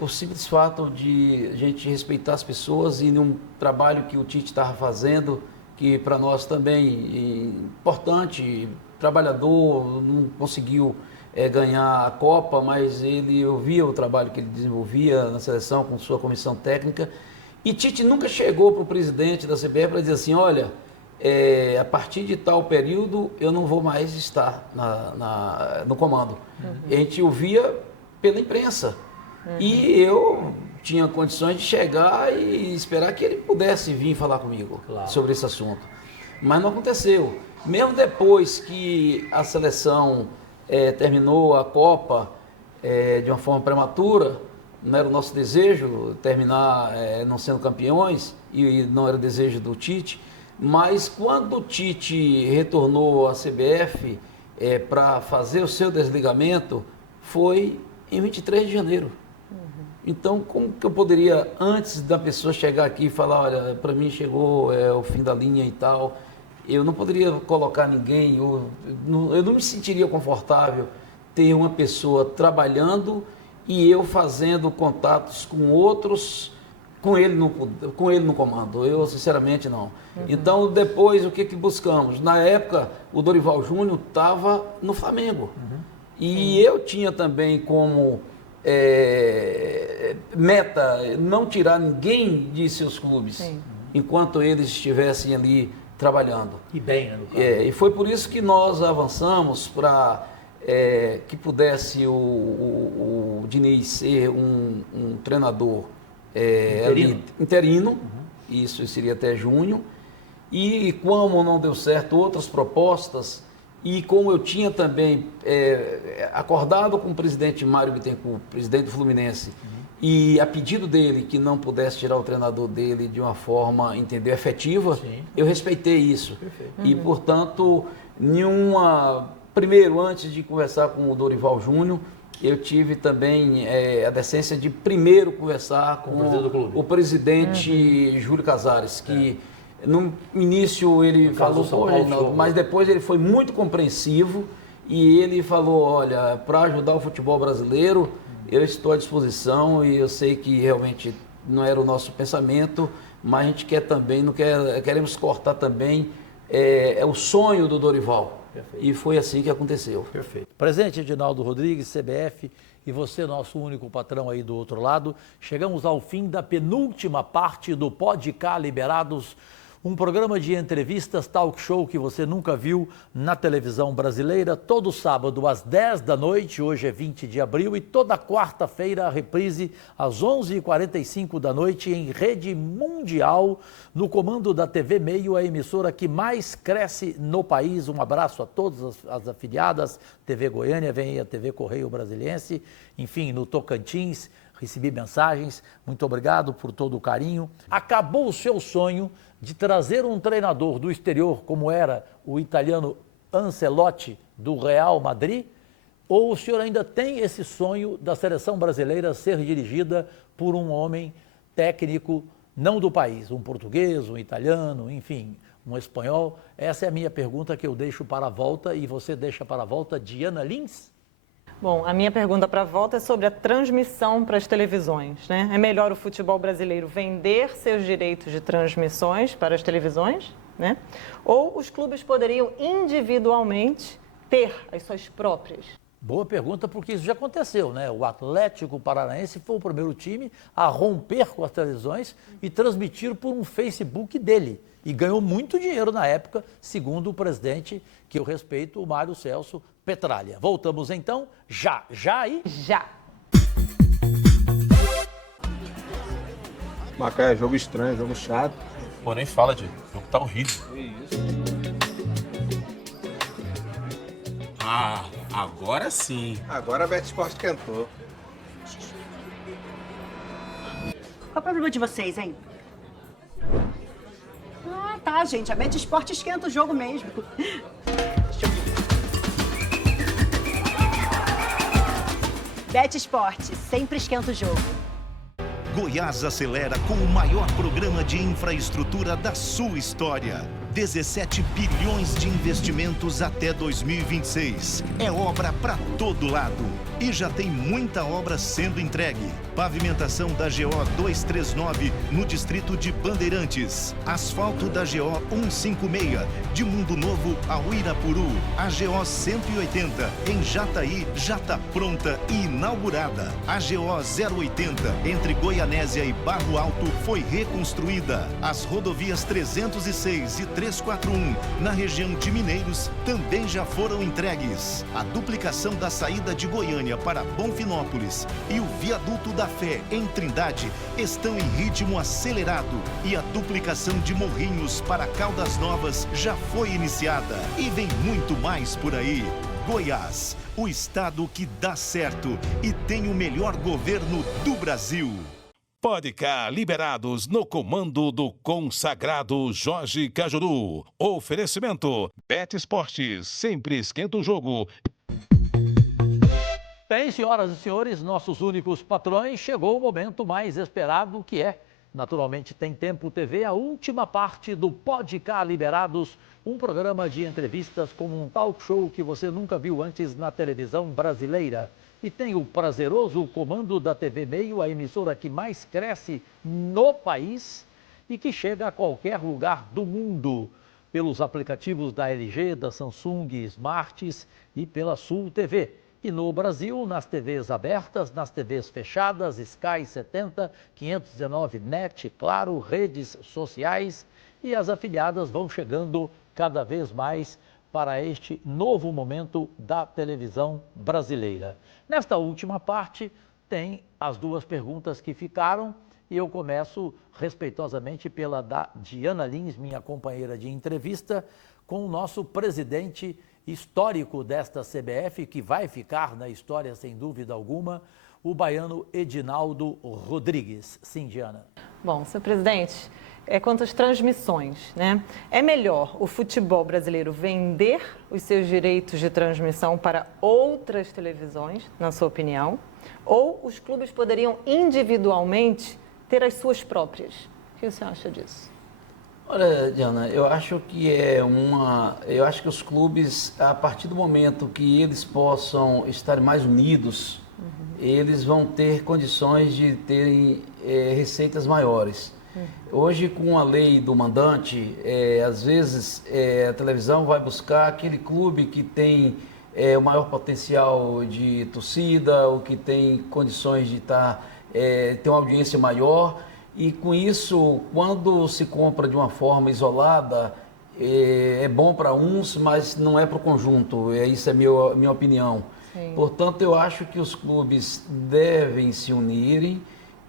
Por simples fato de a gente respeitar as pessoas e num trabalho que o Tite estava fazendo, que para nós também é importante, trabalhador, não conseguiu ganhar a Copa, mas eu via o trabalho que ele desenvolvia na seleção com sua comissão técnica. E Tite nunca chegou para o presidente da CBF para dizer assim, olha, a partir de tal período eu não vou mais estar no comando. A gente o via pela imprensa. E eu tinha condições de chegar e esperar que ele pudesse vir falar comigo sobre esse assunto. Mas não aconteceu. Mesmo depois que a seleção terminou a Copa de uma forma prematura, não era o nosso desejo terminar não sendo campeões, e não era o desejo do Tite, mas quando o Tite retornou à CBF para fazer o seu desligamento, foi em 23 de janeiro. Então, como que eu poderia, antes da pessoa chegar aqui e falar, olha, para mim chegou o fim da linha e tal, eu não poderia colocar ninguém, eu não me sentiria confortável ter uma pessoa trabalhando e eu fazendo contatos com outros, com ele no comando. Eu, sinceramente, não. Então, depois, o que buscamos? Na época, o Dorival Júnior estava no Flamengo. E eu tinha também como meta não tirar ninguém de seus clubes, enquanto eles estivessem ali trabalhando. E bem, né, no caso. E foi por isso que nós avançamos para que pudesse o Diniz ser um treinador interino, isso seria até junho, e como não deu certo outras propostas, e como eu tinha também acordado com o presidente Mário Bittencourt, presidente do Fluminense, e a pedido dele que não pudesse tirar o treinador dele de uma forma, entendeu, efetiva, eu respeitei isso. Perfeito. E, portanto, primeiro, antes de conversar com o Dorival Júnior, eu tive também a decência de primeiro conversar com o presidente Júlio Casares, que no início ele falou, mas depois ele foi muito compreensivo e ele falou, olha, para ajudar o futebol brasileiro, eu estou à disposição e eu sei que realmente não era o nosso pensamento, mas a gente quer também, queremos cortar também o sonho do Dorival. Perfeito. E foi assim que aconteceu. Perfeito. Presidente Edinaldo Rodrigues, CBF, e você, nosso único patrão aí do outro lado, chegamos ao fim da penúltima parte do Pode Cá Liberados, um programa de entrevistas, talk show que você nunca viu na televisão brasileira, todo sábado às 10 da noite, hoje é 20 de abril, e toda quarta-feira a reprise às 11h45 da noite em rede mundial, no comando da TV Meio, a emissora que mais cresce no país. Um abraço a todas as afiliadas, TV Goiânia, vem aí a TV Correio Brasiliense, enfim, no Tocantins. Recebi mensagens, muito obrigado por todo o carinho. Acabou o seu sonho de trazer um treinador do exterior, como era o italiano Ancelotti, do Real Madrid? Ou o senhor ainda tem esse sonho da seleção brasileira ser dirigida por um homem técnico não do país, um português, um italiano, enfim, um espanhol? Essa é a minha pergunta que eu deixo para a volta, e você deixa para a volta, Diana Lins? Bom, a minha pergunta para a volta é sobre a transmissão para as televisões, né? É melhor o futebol brasileiro vender seus direitos de transmissões para as televisões, né? Ou os clubes poderiam individualmente ter as suas próprias? Boa pergunta, porque isso já aconteceu, né? O Atlético Paranaense foi o primeiro time a romper com as televisões e transmitir por um Facebook dele. E ganhou muito dinheiro na época, segundo o presidente, que eu respeito, o Mário Celso Petralha. Voltamos então, já aí? Já! Macaé, jogo estranho, jogo chato. Pô, nem fala, Diego. O jogo tá horrível. Que isso? Ah, agora sim. Agora a Bet Sport esquentou. Qual é o problema de vocês, hein? Ah, tá, gente. A Bet Sport esquenta o jogo mesmo. Bet Sport sempre esquenta o jogo. Goiás acelera com o maior programa de infraestrutura da sua história. 17 bilhões de investimentos até 2026. É obra para todo lado. E já tem muita obra sendo entregue. Pavimentação da GO 239 no distrito de Bandeirantes. Asfalto da GO 156 de Mundo Novo ao Irapuru. A GO 180 em Jataí já está pronta e inaugurada. A GO 080 entre Goianésia e Barro Alto foi reconstruída. As rodovias 306 e 341 na região de Mineiros também já foram entregues. A duplicação da saída de Goiânia para Bonfinópolis e o viaduto da Fé em Trindade estão em ritmo acelerado, e a duplicação de Morrinhos para Caldas Novas já foi iniciada, e vem muito mais por aí. Goiás, o estado que dá certo e tem o melhor governo do Brasil. Pode cá, liberados no comando do consagrado Jorge Cajuru. Oferecimento, Bet Esportes, sempre esquenta o jogo. Bem, senhoras e senhores, nossos únicos patrões, chegou o momento mais esperado, que é, naturalmente, Tem Tempo TV, a última parte do Pode Cá Liberados, um programa de entrevistas como um talk show que você nunca viu antes na televisão brasileira. E tem o prazeroso comando da TV Meio, a emissora que mais cresce no país e que chega a qualquer lugar do mundo, pelos aplicativos da LG, da Samsung, Smarts e pela Sul TV. E no Brasil, nas TVs abertas, nas TVs fechadas, Sky 70, 519 NET, Claro, redes sociais, e as afiliadas vão chegando cada vez mais para este novo momento da televisão brasileira. Nesta última parte, tem as duas perguntas que ficaram, e eu começo respeitosamente pela da Diana Lins, minha companheira de entrevista, com o nosso presidente histórico desta CBF, que vai ficar na história sem dúvida alguma, o baiano Edinaldo Rodrigues. Sim, Diana. Bom, senhor presidente, quanto às transmissões, né? É melhor o futebol brasileiro vender os seus direitos de transmissão para outras televisões, na sua opinião, ou os clubes poderiam individualmente ter as suas próprias? O que você acha disso? Olha, Diana, eu acho que eu acho que os clubes, a partir do momento que eles possam estar mais unidos, eles vão ter condições de terem receitas maiores. Hoje, com a lei do mandante, às vezes a televisão vai buscar aquele clube que tem o maior potencial de torcida, o que tem condições de ter uma audiência maior. E com isso, quando se compra de uma forma isolada, é bom para uns, mas não é para o conjunto. Isso é minha opinião. Sim. Portanto, eu acho que os clubes devem se unirem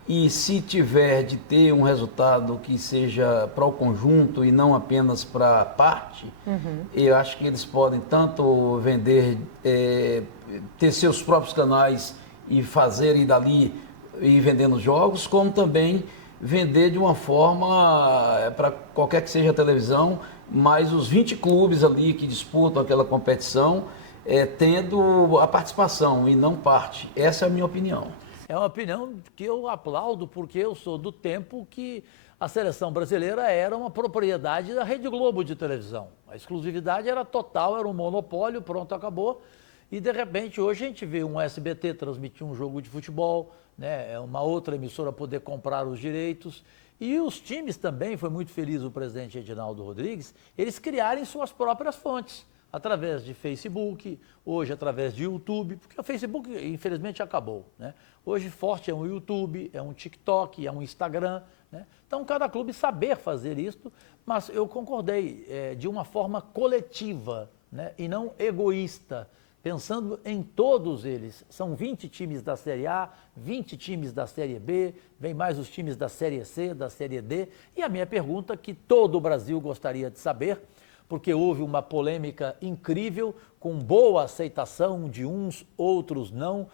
e, se tiver de ter um resultado que seja para o conjunto e não apenas para a parte, eu acho que eles podem tanto vender, ter seus próprios canais e fazer e dali ir vendendo jogos, como também vender de uma forma para qualquer que seja a televisão, mas os 20 clubes ali que disputam aquela competição tendo a participação e não parte. Essa é a minha opinião. É uma opinião que eu aplaudo, porque eu sou do tempo que a seleção brasileira era uma propriedade da Rede Globo de televisão. A exclusividade era total, era um monopólio, pronto, acabou. E, de repente, hoje a gente vê um SBT transmitir um jogo de futebol, né? Uma outra emissora poder comprar os direitos. E os times também, foi muito feliz o presidente Edinaldo Rodrigues, eles criarem suas próprias fontes, através de Facebook, hoje através de YouTube, porque o Facebook, infelizmente, acabou, né? Hoje forte é um YouTube, é um TikTok, é um Instagram, né? Então, cada clube saber fazer isso, mas eu concordei, de uma forma coletiva, né? E não egoísta, pensando em todos eles. São 20 times da Série A, 20 times da Série B, vem mais os times da Série C, da Série D. E a minha pergunta, que todo o Brasil gostaria de saber, porque houve uma polêmica incrível, com boa aceitação de uns, outros não.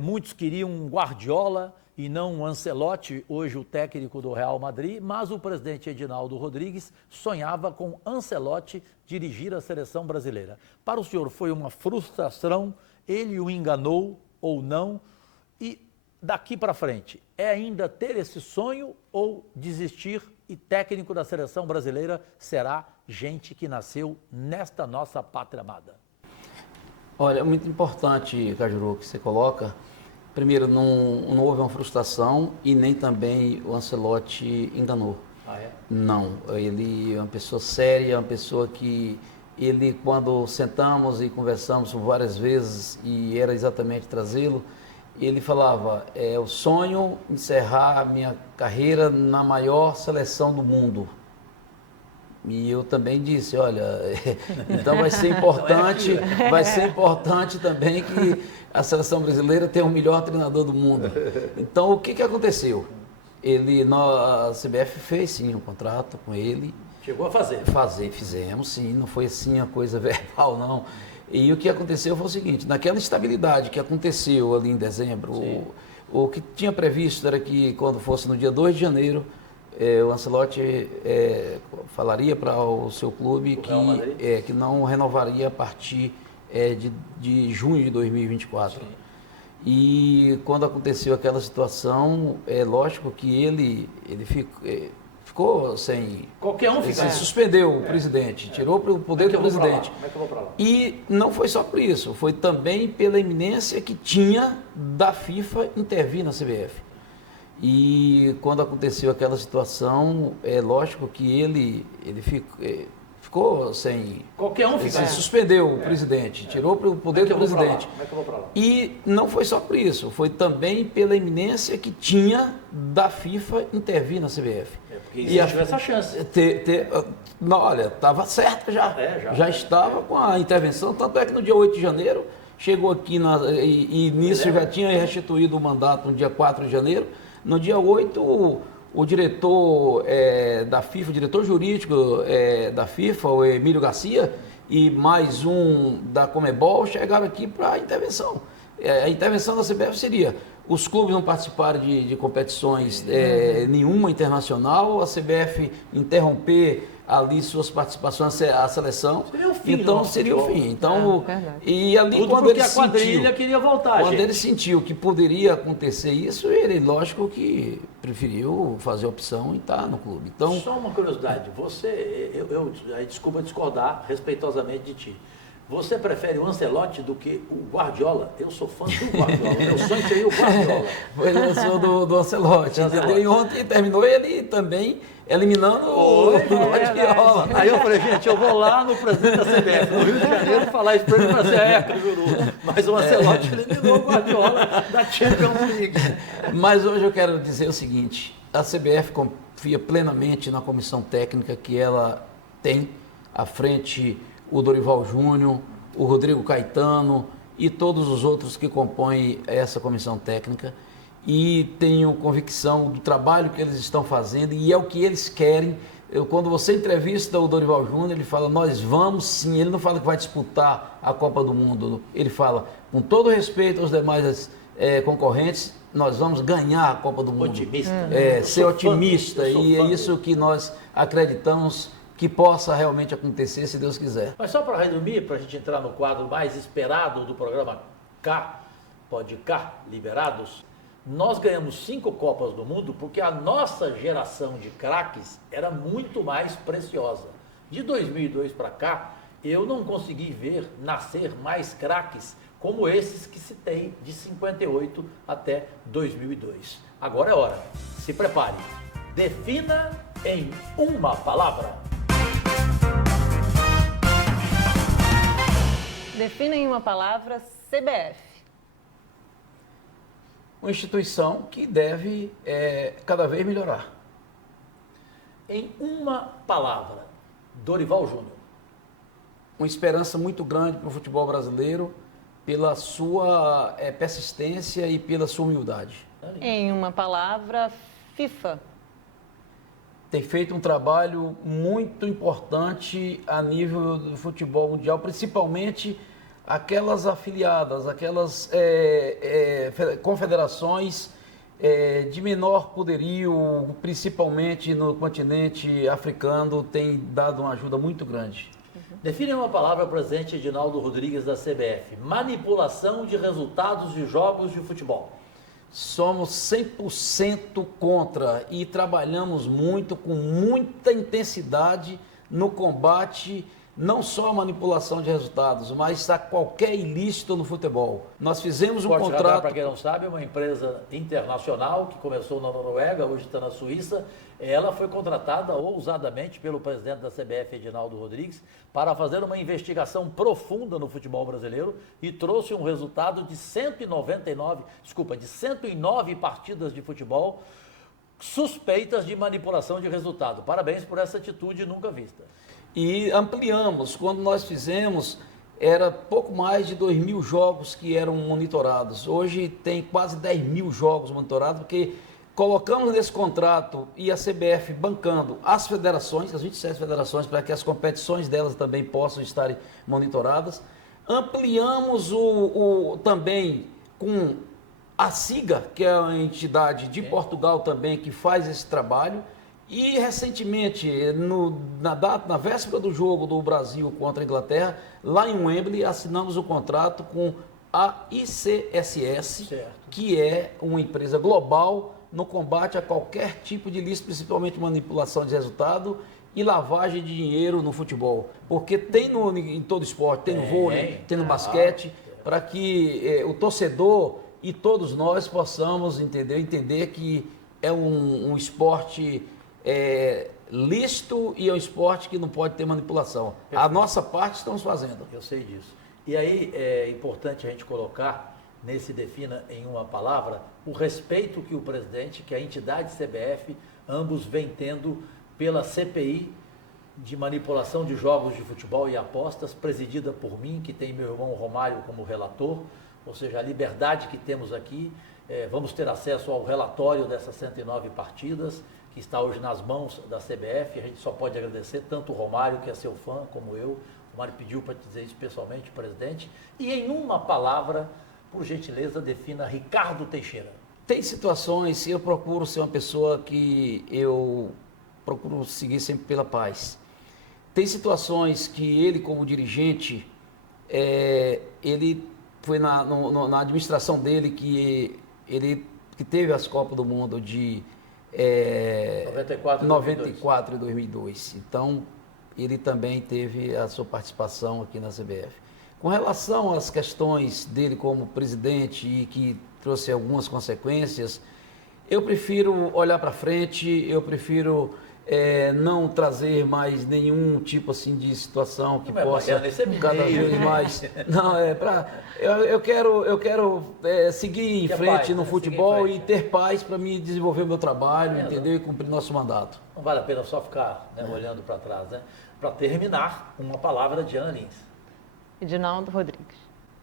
Muitos queriam um Guardiola e não um Ancelotti, hoje o técnico do Real Madrid, mas o presidente Edinaldo Rodrigues sonhava com Ancelotti dirigir a seleção brasileira. Para o senhor foi uma frustração, ele o enganou ou não? E daqui para frente, é ainda ter esse sonho ou desistir e técnico da seleção brasileira será gente que nasceu nesta nossa pátria amada? Olha, é muito importante, Cajuru, que você coloca. Primeiro, não houve uma frustração e nem também o Ancelotti enganou. Ah, é? Não, ele é uma pessoa séria, uma pessoa que ele, quando sentamos e conversamos várias vezes, e era exatamente trazê-lo, ele falava, o sonho encerrar a minha carreira na maior seleção do mundo. E eu também disse, olha, então vai ser importante também que a seleção brasileira tenha o melhor treinador do mundo. Então, o que aconteceu? A CBF fez sim um contrato com ele. Chegou a fazer? Fizemos sim, não foi assim a coisa verbal, não. E o que aconteceu foi o seguinte, naquela instabilidade que aconteceu ali em dezembro, o que tinha previsto era que quando fosse no dia 2 de janeiro, o Ancelotti falaria para o seu clube que não renovaria a partir de junho de 2024. Sim. E quando aconteceu aquela situação, é lógico que ele ficou sem... Qualquer um fica. Suspendeu o presidente, tirou o poder do presidente. Como é que eu vou pra lá? E não foi só por isso, foi também pela iminência que tinha da FIFA intervir na CBF. E quando aconteceu aquela situação, é lógico que ele ficou sem... Qualquer um fica. Suspendeu o presidente, tirou o poder do presidente. Como é que eu vou pra lá? E não foi só por isso, foi também pela iminência que tinha da FIFA intervir na CBF. Porque existiu essa chance. Não, olha, estava certo já. Já estava com a intervenção, tanto é que no dia 8 de janeiro, chegou aqui e nisso já tinha restituído o mandato no dia 4 de janeiro. No dia 8, o diretor da FIFA, o diretor jurídico da FIFA, o Emílio Garcia, e mais um da Conmebol chegaram aqui para a intervenção. A intervenção da CBF seria os clubes não participarem de competições nenhuma internacional, a CBF interromper ali suas participações à seleção. Seria o fim. Então seria o fim. Então, e ali tudo quando porque ele a quadrilha queria voltar, quando ele sentiu que poderia acontecer isso, ele, lógico que preferiu fazer a opção e estar no clube. Então, só uma curiosidade, desculpa discordar respeitosamente de ti. Você prefere o Ancelotti do que o Guardiola? Eu sou fã do Guardiola. Meu sonho seria o Guardiola. Pois eu sou do Ancelotti. Entendeu? E ontem terminou ele também eliminando o Guardiola. Aí eu falei, gente, eu vou lá no presidente da CBF, no Rio de Janeiro, falar isso para ele para ser Cajuru. Mas o Ancelotti eliminou o Guardiola da Champions League. Mas hoje eu quero dizer o seguinte, A CBF confia plenamente na comissão técnica que ela tem à frente, o Dorival Júnior, o Rodrigo Caetano e todos os outros que compõem essa comissão técnica, e tenho convicção do trabalho que eles estão fazendo e é o que eles querem. Quando você entrevista o Dorival Júnior, ele fala, nós vamos sim. Ele não fala que vai disputar a Copa do Mundo, ele fala, com todo respeito aos demais concorrentes, nós vamos ganhar a Copa do Mundo. Otimista. Ser otimista, e é isso que nós acreditamos que possa realmente acontecer, se Deus quiser. Mas só para resumir, para a gente entrar no quadro mais esperado do programa Pode Cá, Liberados, nós ganhamos 5 Copas do Mundo porque a nossa geração de craques era muito mais preciosa. De 2002 para cá, eu não consegui ver nascer mais craques como esses que citei de 58 até 2002. Agora é hora. Se prepare. Defina em uma palavra. Defina em uma palavra CBF. Uma instituição que deve cada vez melhorar. Em uma palavra, Dorival Júnior. Uma esperança muito grande para o futebol brasileiro, pela sua persistência e pela sua humildade. Em uma palavra, FIFA. Tem feito um trabalho muito importante a nível do futebol mundial, principalmente aquelas afiliadas, aquelas confederações de menor poderio, principalmente no continente africano, tem dado uma ajuda muito grande. Define uma palavra, presidente Edinaldo Rodrigues da CBF. Manipulação de resultados de jogos de futebol. Somos 100% contra e trabalhamos muito, com muita intensidade no combate, não só a manipulação de resultados, mas a qualquer ilícito no futebol. Nós fizemos um contrato... Para quem não sabe, é uma empresa internacional que começou na Noruega, hoje está na Suíça. Ela foi contratada ousadamente pelo presidente da CBF, Edinaldo Rodrigues, para fazer uma investigação profunda no futebol brasileiro e trouxe um resultado de 109 partidas de futebol suspeitas de manipulação de resultado. Parabéns por essa atitude nunca vista. E ampliamos, quando nós fizemos, era pouco mais de 2.000 jogos que eram monitorados. Hoje tem quase 10.000 jogos monitorados, porque colocamos nesse contrato e a CBF bancando as federações, as 27 federações, para que as competições delas também possam estar monitoradas. Ampliamos também com a SIGA, que é uma entidade de Portugal também, que faz esse trabalho. E recentemente, na véspera do jogo do Brasil contra a Inglaterra, lá em Wembley, assinamos o contrato com a ICSS, que é uma empresa global no combate a qualquer tipo de ilícito, principalmente manipulação de resultado e lavagem de dinheiro no futebol. Porque tem em todo esporte, tem no vôlei, tem no basquete, para que o torcedor e todos nós possamos entender que é um esporte lícito e é um esporte que não pode ter manipulação. A nossa parte estamos fazendo. Eu sei disso. E aí é importante a gente colocar, nesse defina em uma palavra, o respeito que o presidente, que a entidade CBF, ambos vem tendo pela CPI de manipulação de jogos de futebol e apostas, presidida por mim, que tem meu irmão Romário como relator, ou seja, a liberdade que temos aqui. Vamos ter acesso ao relatório dessas 109 partidas, que está hoje nas mãos da CBF. A gente só pode agradecer tanto o Romário, que é seu fã, como eu. O Romário pediu para dizer isso pessoalmente, presidente. E em uma palavra, por gentileza, defina Ricardo Teixeira. Tem situações, eu procuro ser uma pessoa que eu procuro seguir sempre pela paz. Tem situações que ele, como dirigente, ele foi na administração dele que teve as Copas do Mundo de 94 e 2002. Então, ele também teve a sua participação aqui na CBF. Com relação às questões dele como presidente e que trouxe algumas consequências, eu prefiro olhar para frente, eu prefiro não trazer mais nenhum tipo assim de situação que Não é possa bacana, isso é cada mineiro. vez mais. Não, eu quero seguir em Que é frente paz, no né? futebol Seguir em e frente, ter paz para me desenvolver o meu trabalho, É, entendeu? E cumprir nosso mandato. Não vale a pena só ficar, né, olhando para trás, né? Para terminar, uma palavra de Ana Lins. Edinaldo Rodrigues.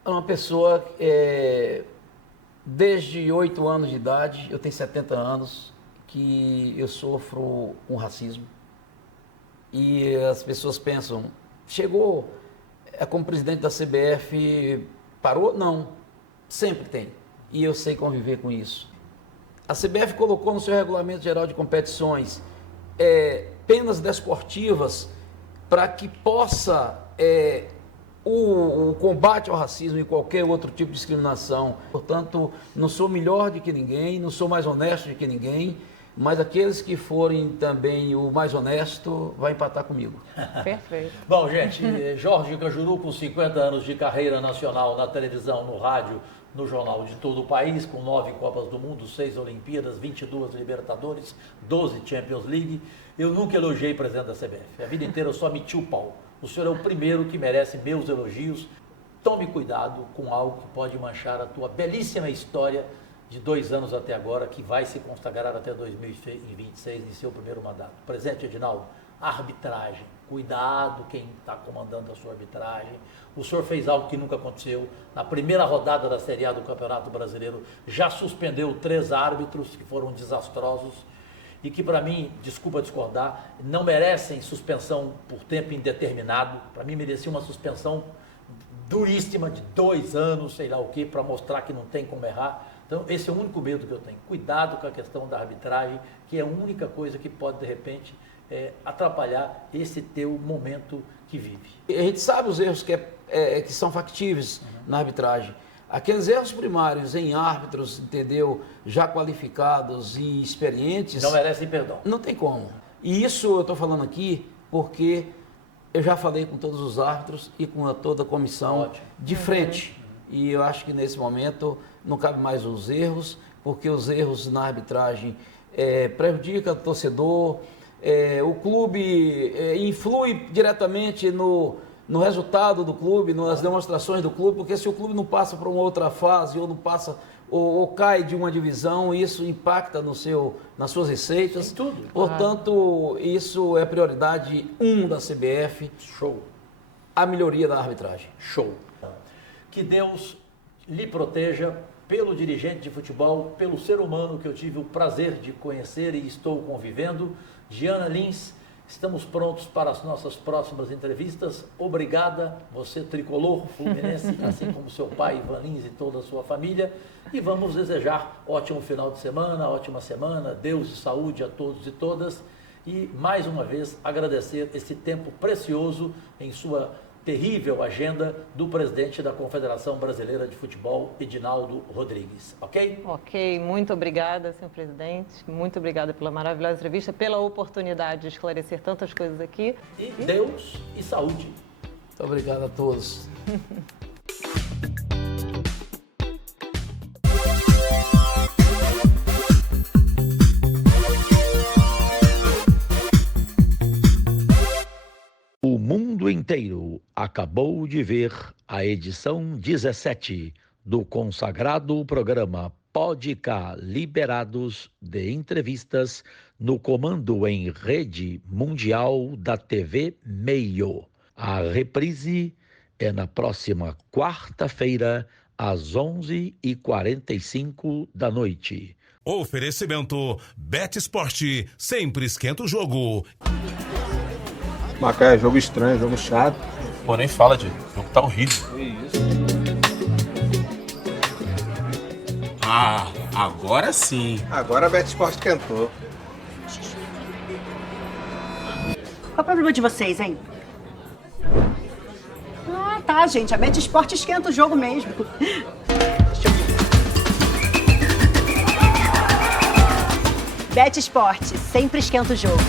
É uma pessoa, desde 8 anos de idade, eu tenho 70 anos, que eu sofro um racismo. E as pessoas pensam, chegou como presidente da CBF, parou? Não, sempre tem. E eu sei conviver com isso. A CBF colocou no seu regulamento geral de competições penas desportivas para que possa o combate ao racismo e qualquer outro tipo de discriminação. Portanto, não sou melhor do que ninguém, não sou mais honesto do que ninguém, mas aqueles que forem também o mais honesto vai empatar comigo. Perfeito. Bom, gente, Jorge Cajuru, com 50 anos de carreira nacional na televisão, no rádio, no jornal de todo o país, com 9 Copas do Mundo, 6 Olimpíadas, 22 Libertadores, 12 Champions League. Eu nunca elogiei o presidente da CBF. A vida inteira eu só meti o pau. O senhor é o primeiro que merece meus elogios. Tome cuidado com algo que pode manchar a tua belíssima história de 2 anos até agora, que vai se consagrar até 2026 em seu primeiro mandato. Presidente Edinaldo, arbitragem. Cuidado quem está comandando a sua arbitragem. O senhor fez algo que nunca aconteceu. Na primeira rodada da Série A do Campeonato Brasileiro, já suspendeu 3 árbitros que foram desastrosos e que, para mim, desculpa discordar, não merecem suspensão por tempo indeterminado. Para mim, merecia uma suspensão duríssima de 2 anos, sei lá o quê, para mostrar que não tem como errar. Então, esse é o único medo que eu tenho. Cuidado com a questão da arbitragem, que é a única coisa que pode, de repente, atrapalhar esse teu momento que vive. A gente sabe os erros que são factíveis na arbitragem. Aqueles erros primários em árbitros, entendeu, já qualificados e experientes... Não merecem perdão. Não tem como. E isso eu estou falando aqui porque eu já falei com todos os árbitros e com toda a comissão de frente. E eu acho que nesse momento não cabe mais os erros, porque os erros na arbitragem prejudicam o torcedor, o clube influi diretamente no resultado do clube, nas demonstrações do clube, porque se o clube não passa para uma outra fase ou não passa ou cai de uma divisão, isso impacta nas suas receitas. Em tudo. Portanto, isso é prioridade 1 da CBF. Show. A melhoria da arbitragem. Show. Que Deus lhe proteja pelo dirigente de futebol, pelo ser humano que eu tive o prazer de conhecer e estou convivendo. Ana Lins, estamos prontos para as nossas próximas entrevistas. Obrigada, você tricolor fluminense, assim como seu pai, Ivan Lins e toda a sua família. E vamos desejar ótimo final de semana, ótima semana, Deus e saúde a todos e todas. E, mais uma vez, agradecer esse tempo precioso em sua terrível agenda do presidente da Confederação Brasileira de Futebol, Edinaldo Rodrigues. Ok? Ok, muito obrigada, senhor presidente. Muito obrigada pela maravilhosa entrevista, pela oportunidade de esclarecer tantas coisas aqui. E Deus e saúde. Muito obrigado a todos. O mundo inteiro acabou de ver a edição 17 do consagrado programa Pode Cá Liberados de entrevistas no comando em rede mundial da TV Meio. A reprise é na próxima quarta-feira, às 11h45 da noite. Oferecimento Bet Esporte, sempre esquenta o jogo. Macaé, jogo estranho, jogo chato. Pô, nem fala, Diego. O jogo tá horrível. Que isso? Ah, agora sim. Agora a Bet Esporte esquentou. Qual é o problema de vocês, hein? Ah, tá, gente. A Bet Esporte esquenta o jogo mesmo. Bet Esporte, sempre esquenta o jogo.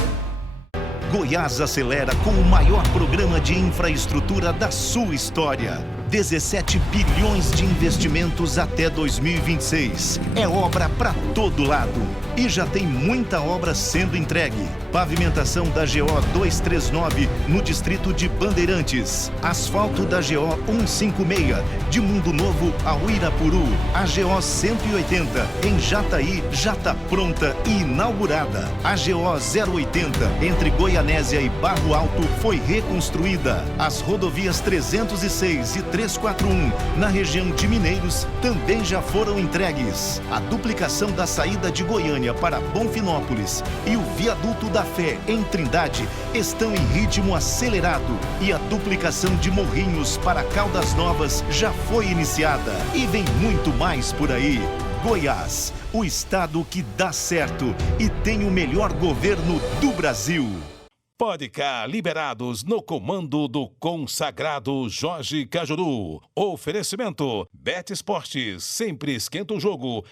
Goiás acelera com o maior programa de infraestrutura da sua história. 17 bilhões de investimentos até 2026. É obra para todo lado. E já tem muita obra sendo entregue. Pavimentação da GO 239 no distrito de Bandeirantes. Asfalto da GO 156 de Mundo Novo ao Irapuru. A GO 180 em Jataí já está pronta e inaugurada. A GO 080 entre Goianésia e Barro Alto foi reconstruída. As rodovias 306 e 341 na região de Mineiros também já foram entregues. A duplicação da saída de Goiânia para Bonfinópolis e o viaduto da Fé em Trindade estão em ritmo acelerado e a duplicação de Morrinhos para Caldas Novas já foi iniciada e vem muito mais por aí. Goiás, o estado que dá certo e tem o melhor governo do Brasil. Podcast liberados no comando do consagrado Jorge Cajuru. Oferecimento Bet Esportes, sempre esquenta o jogo.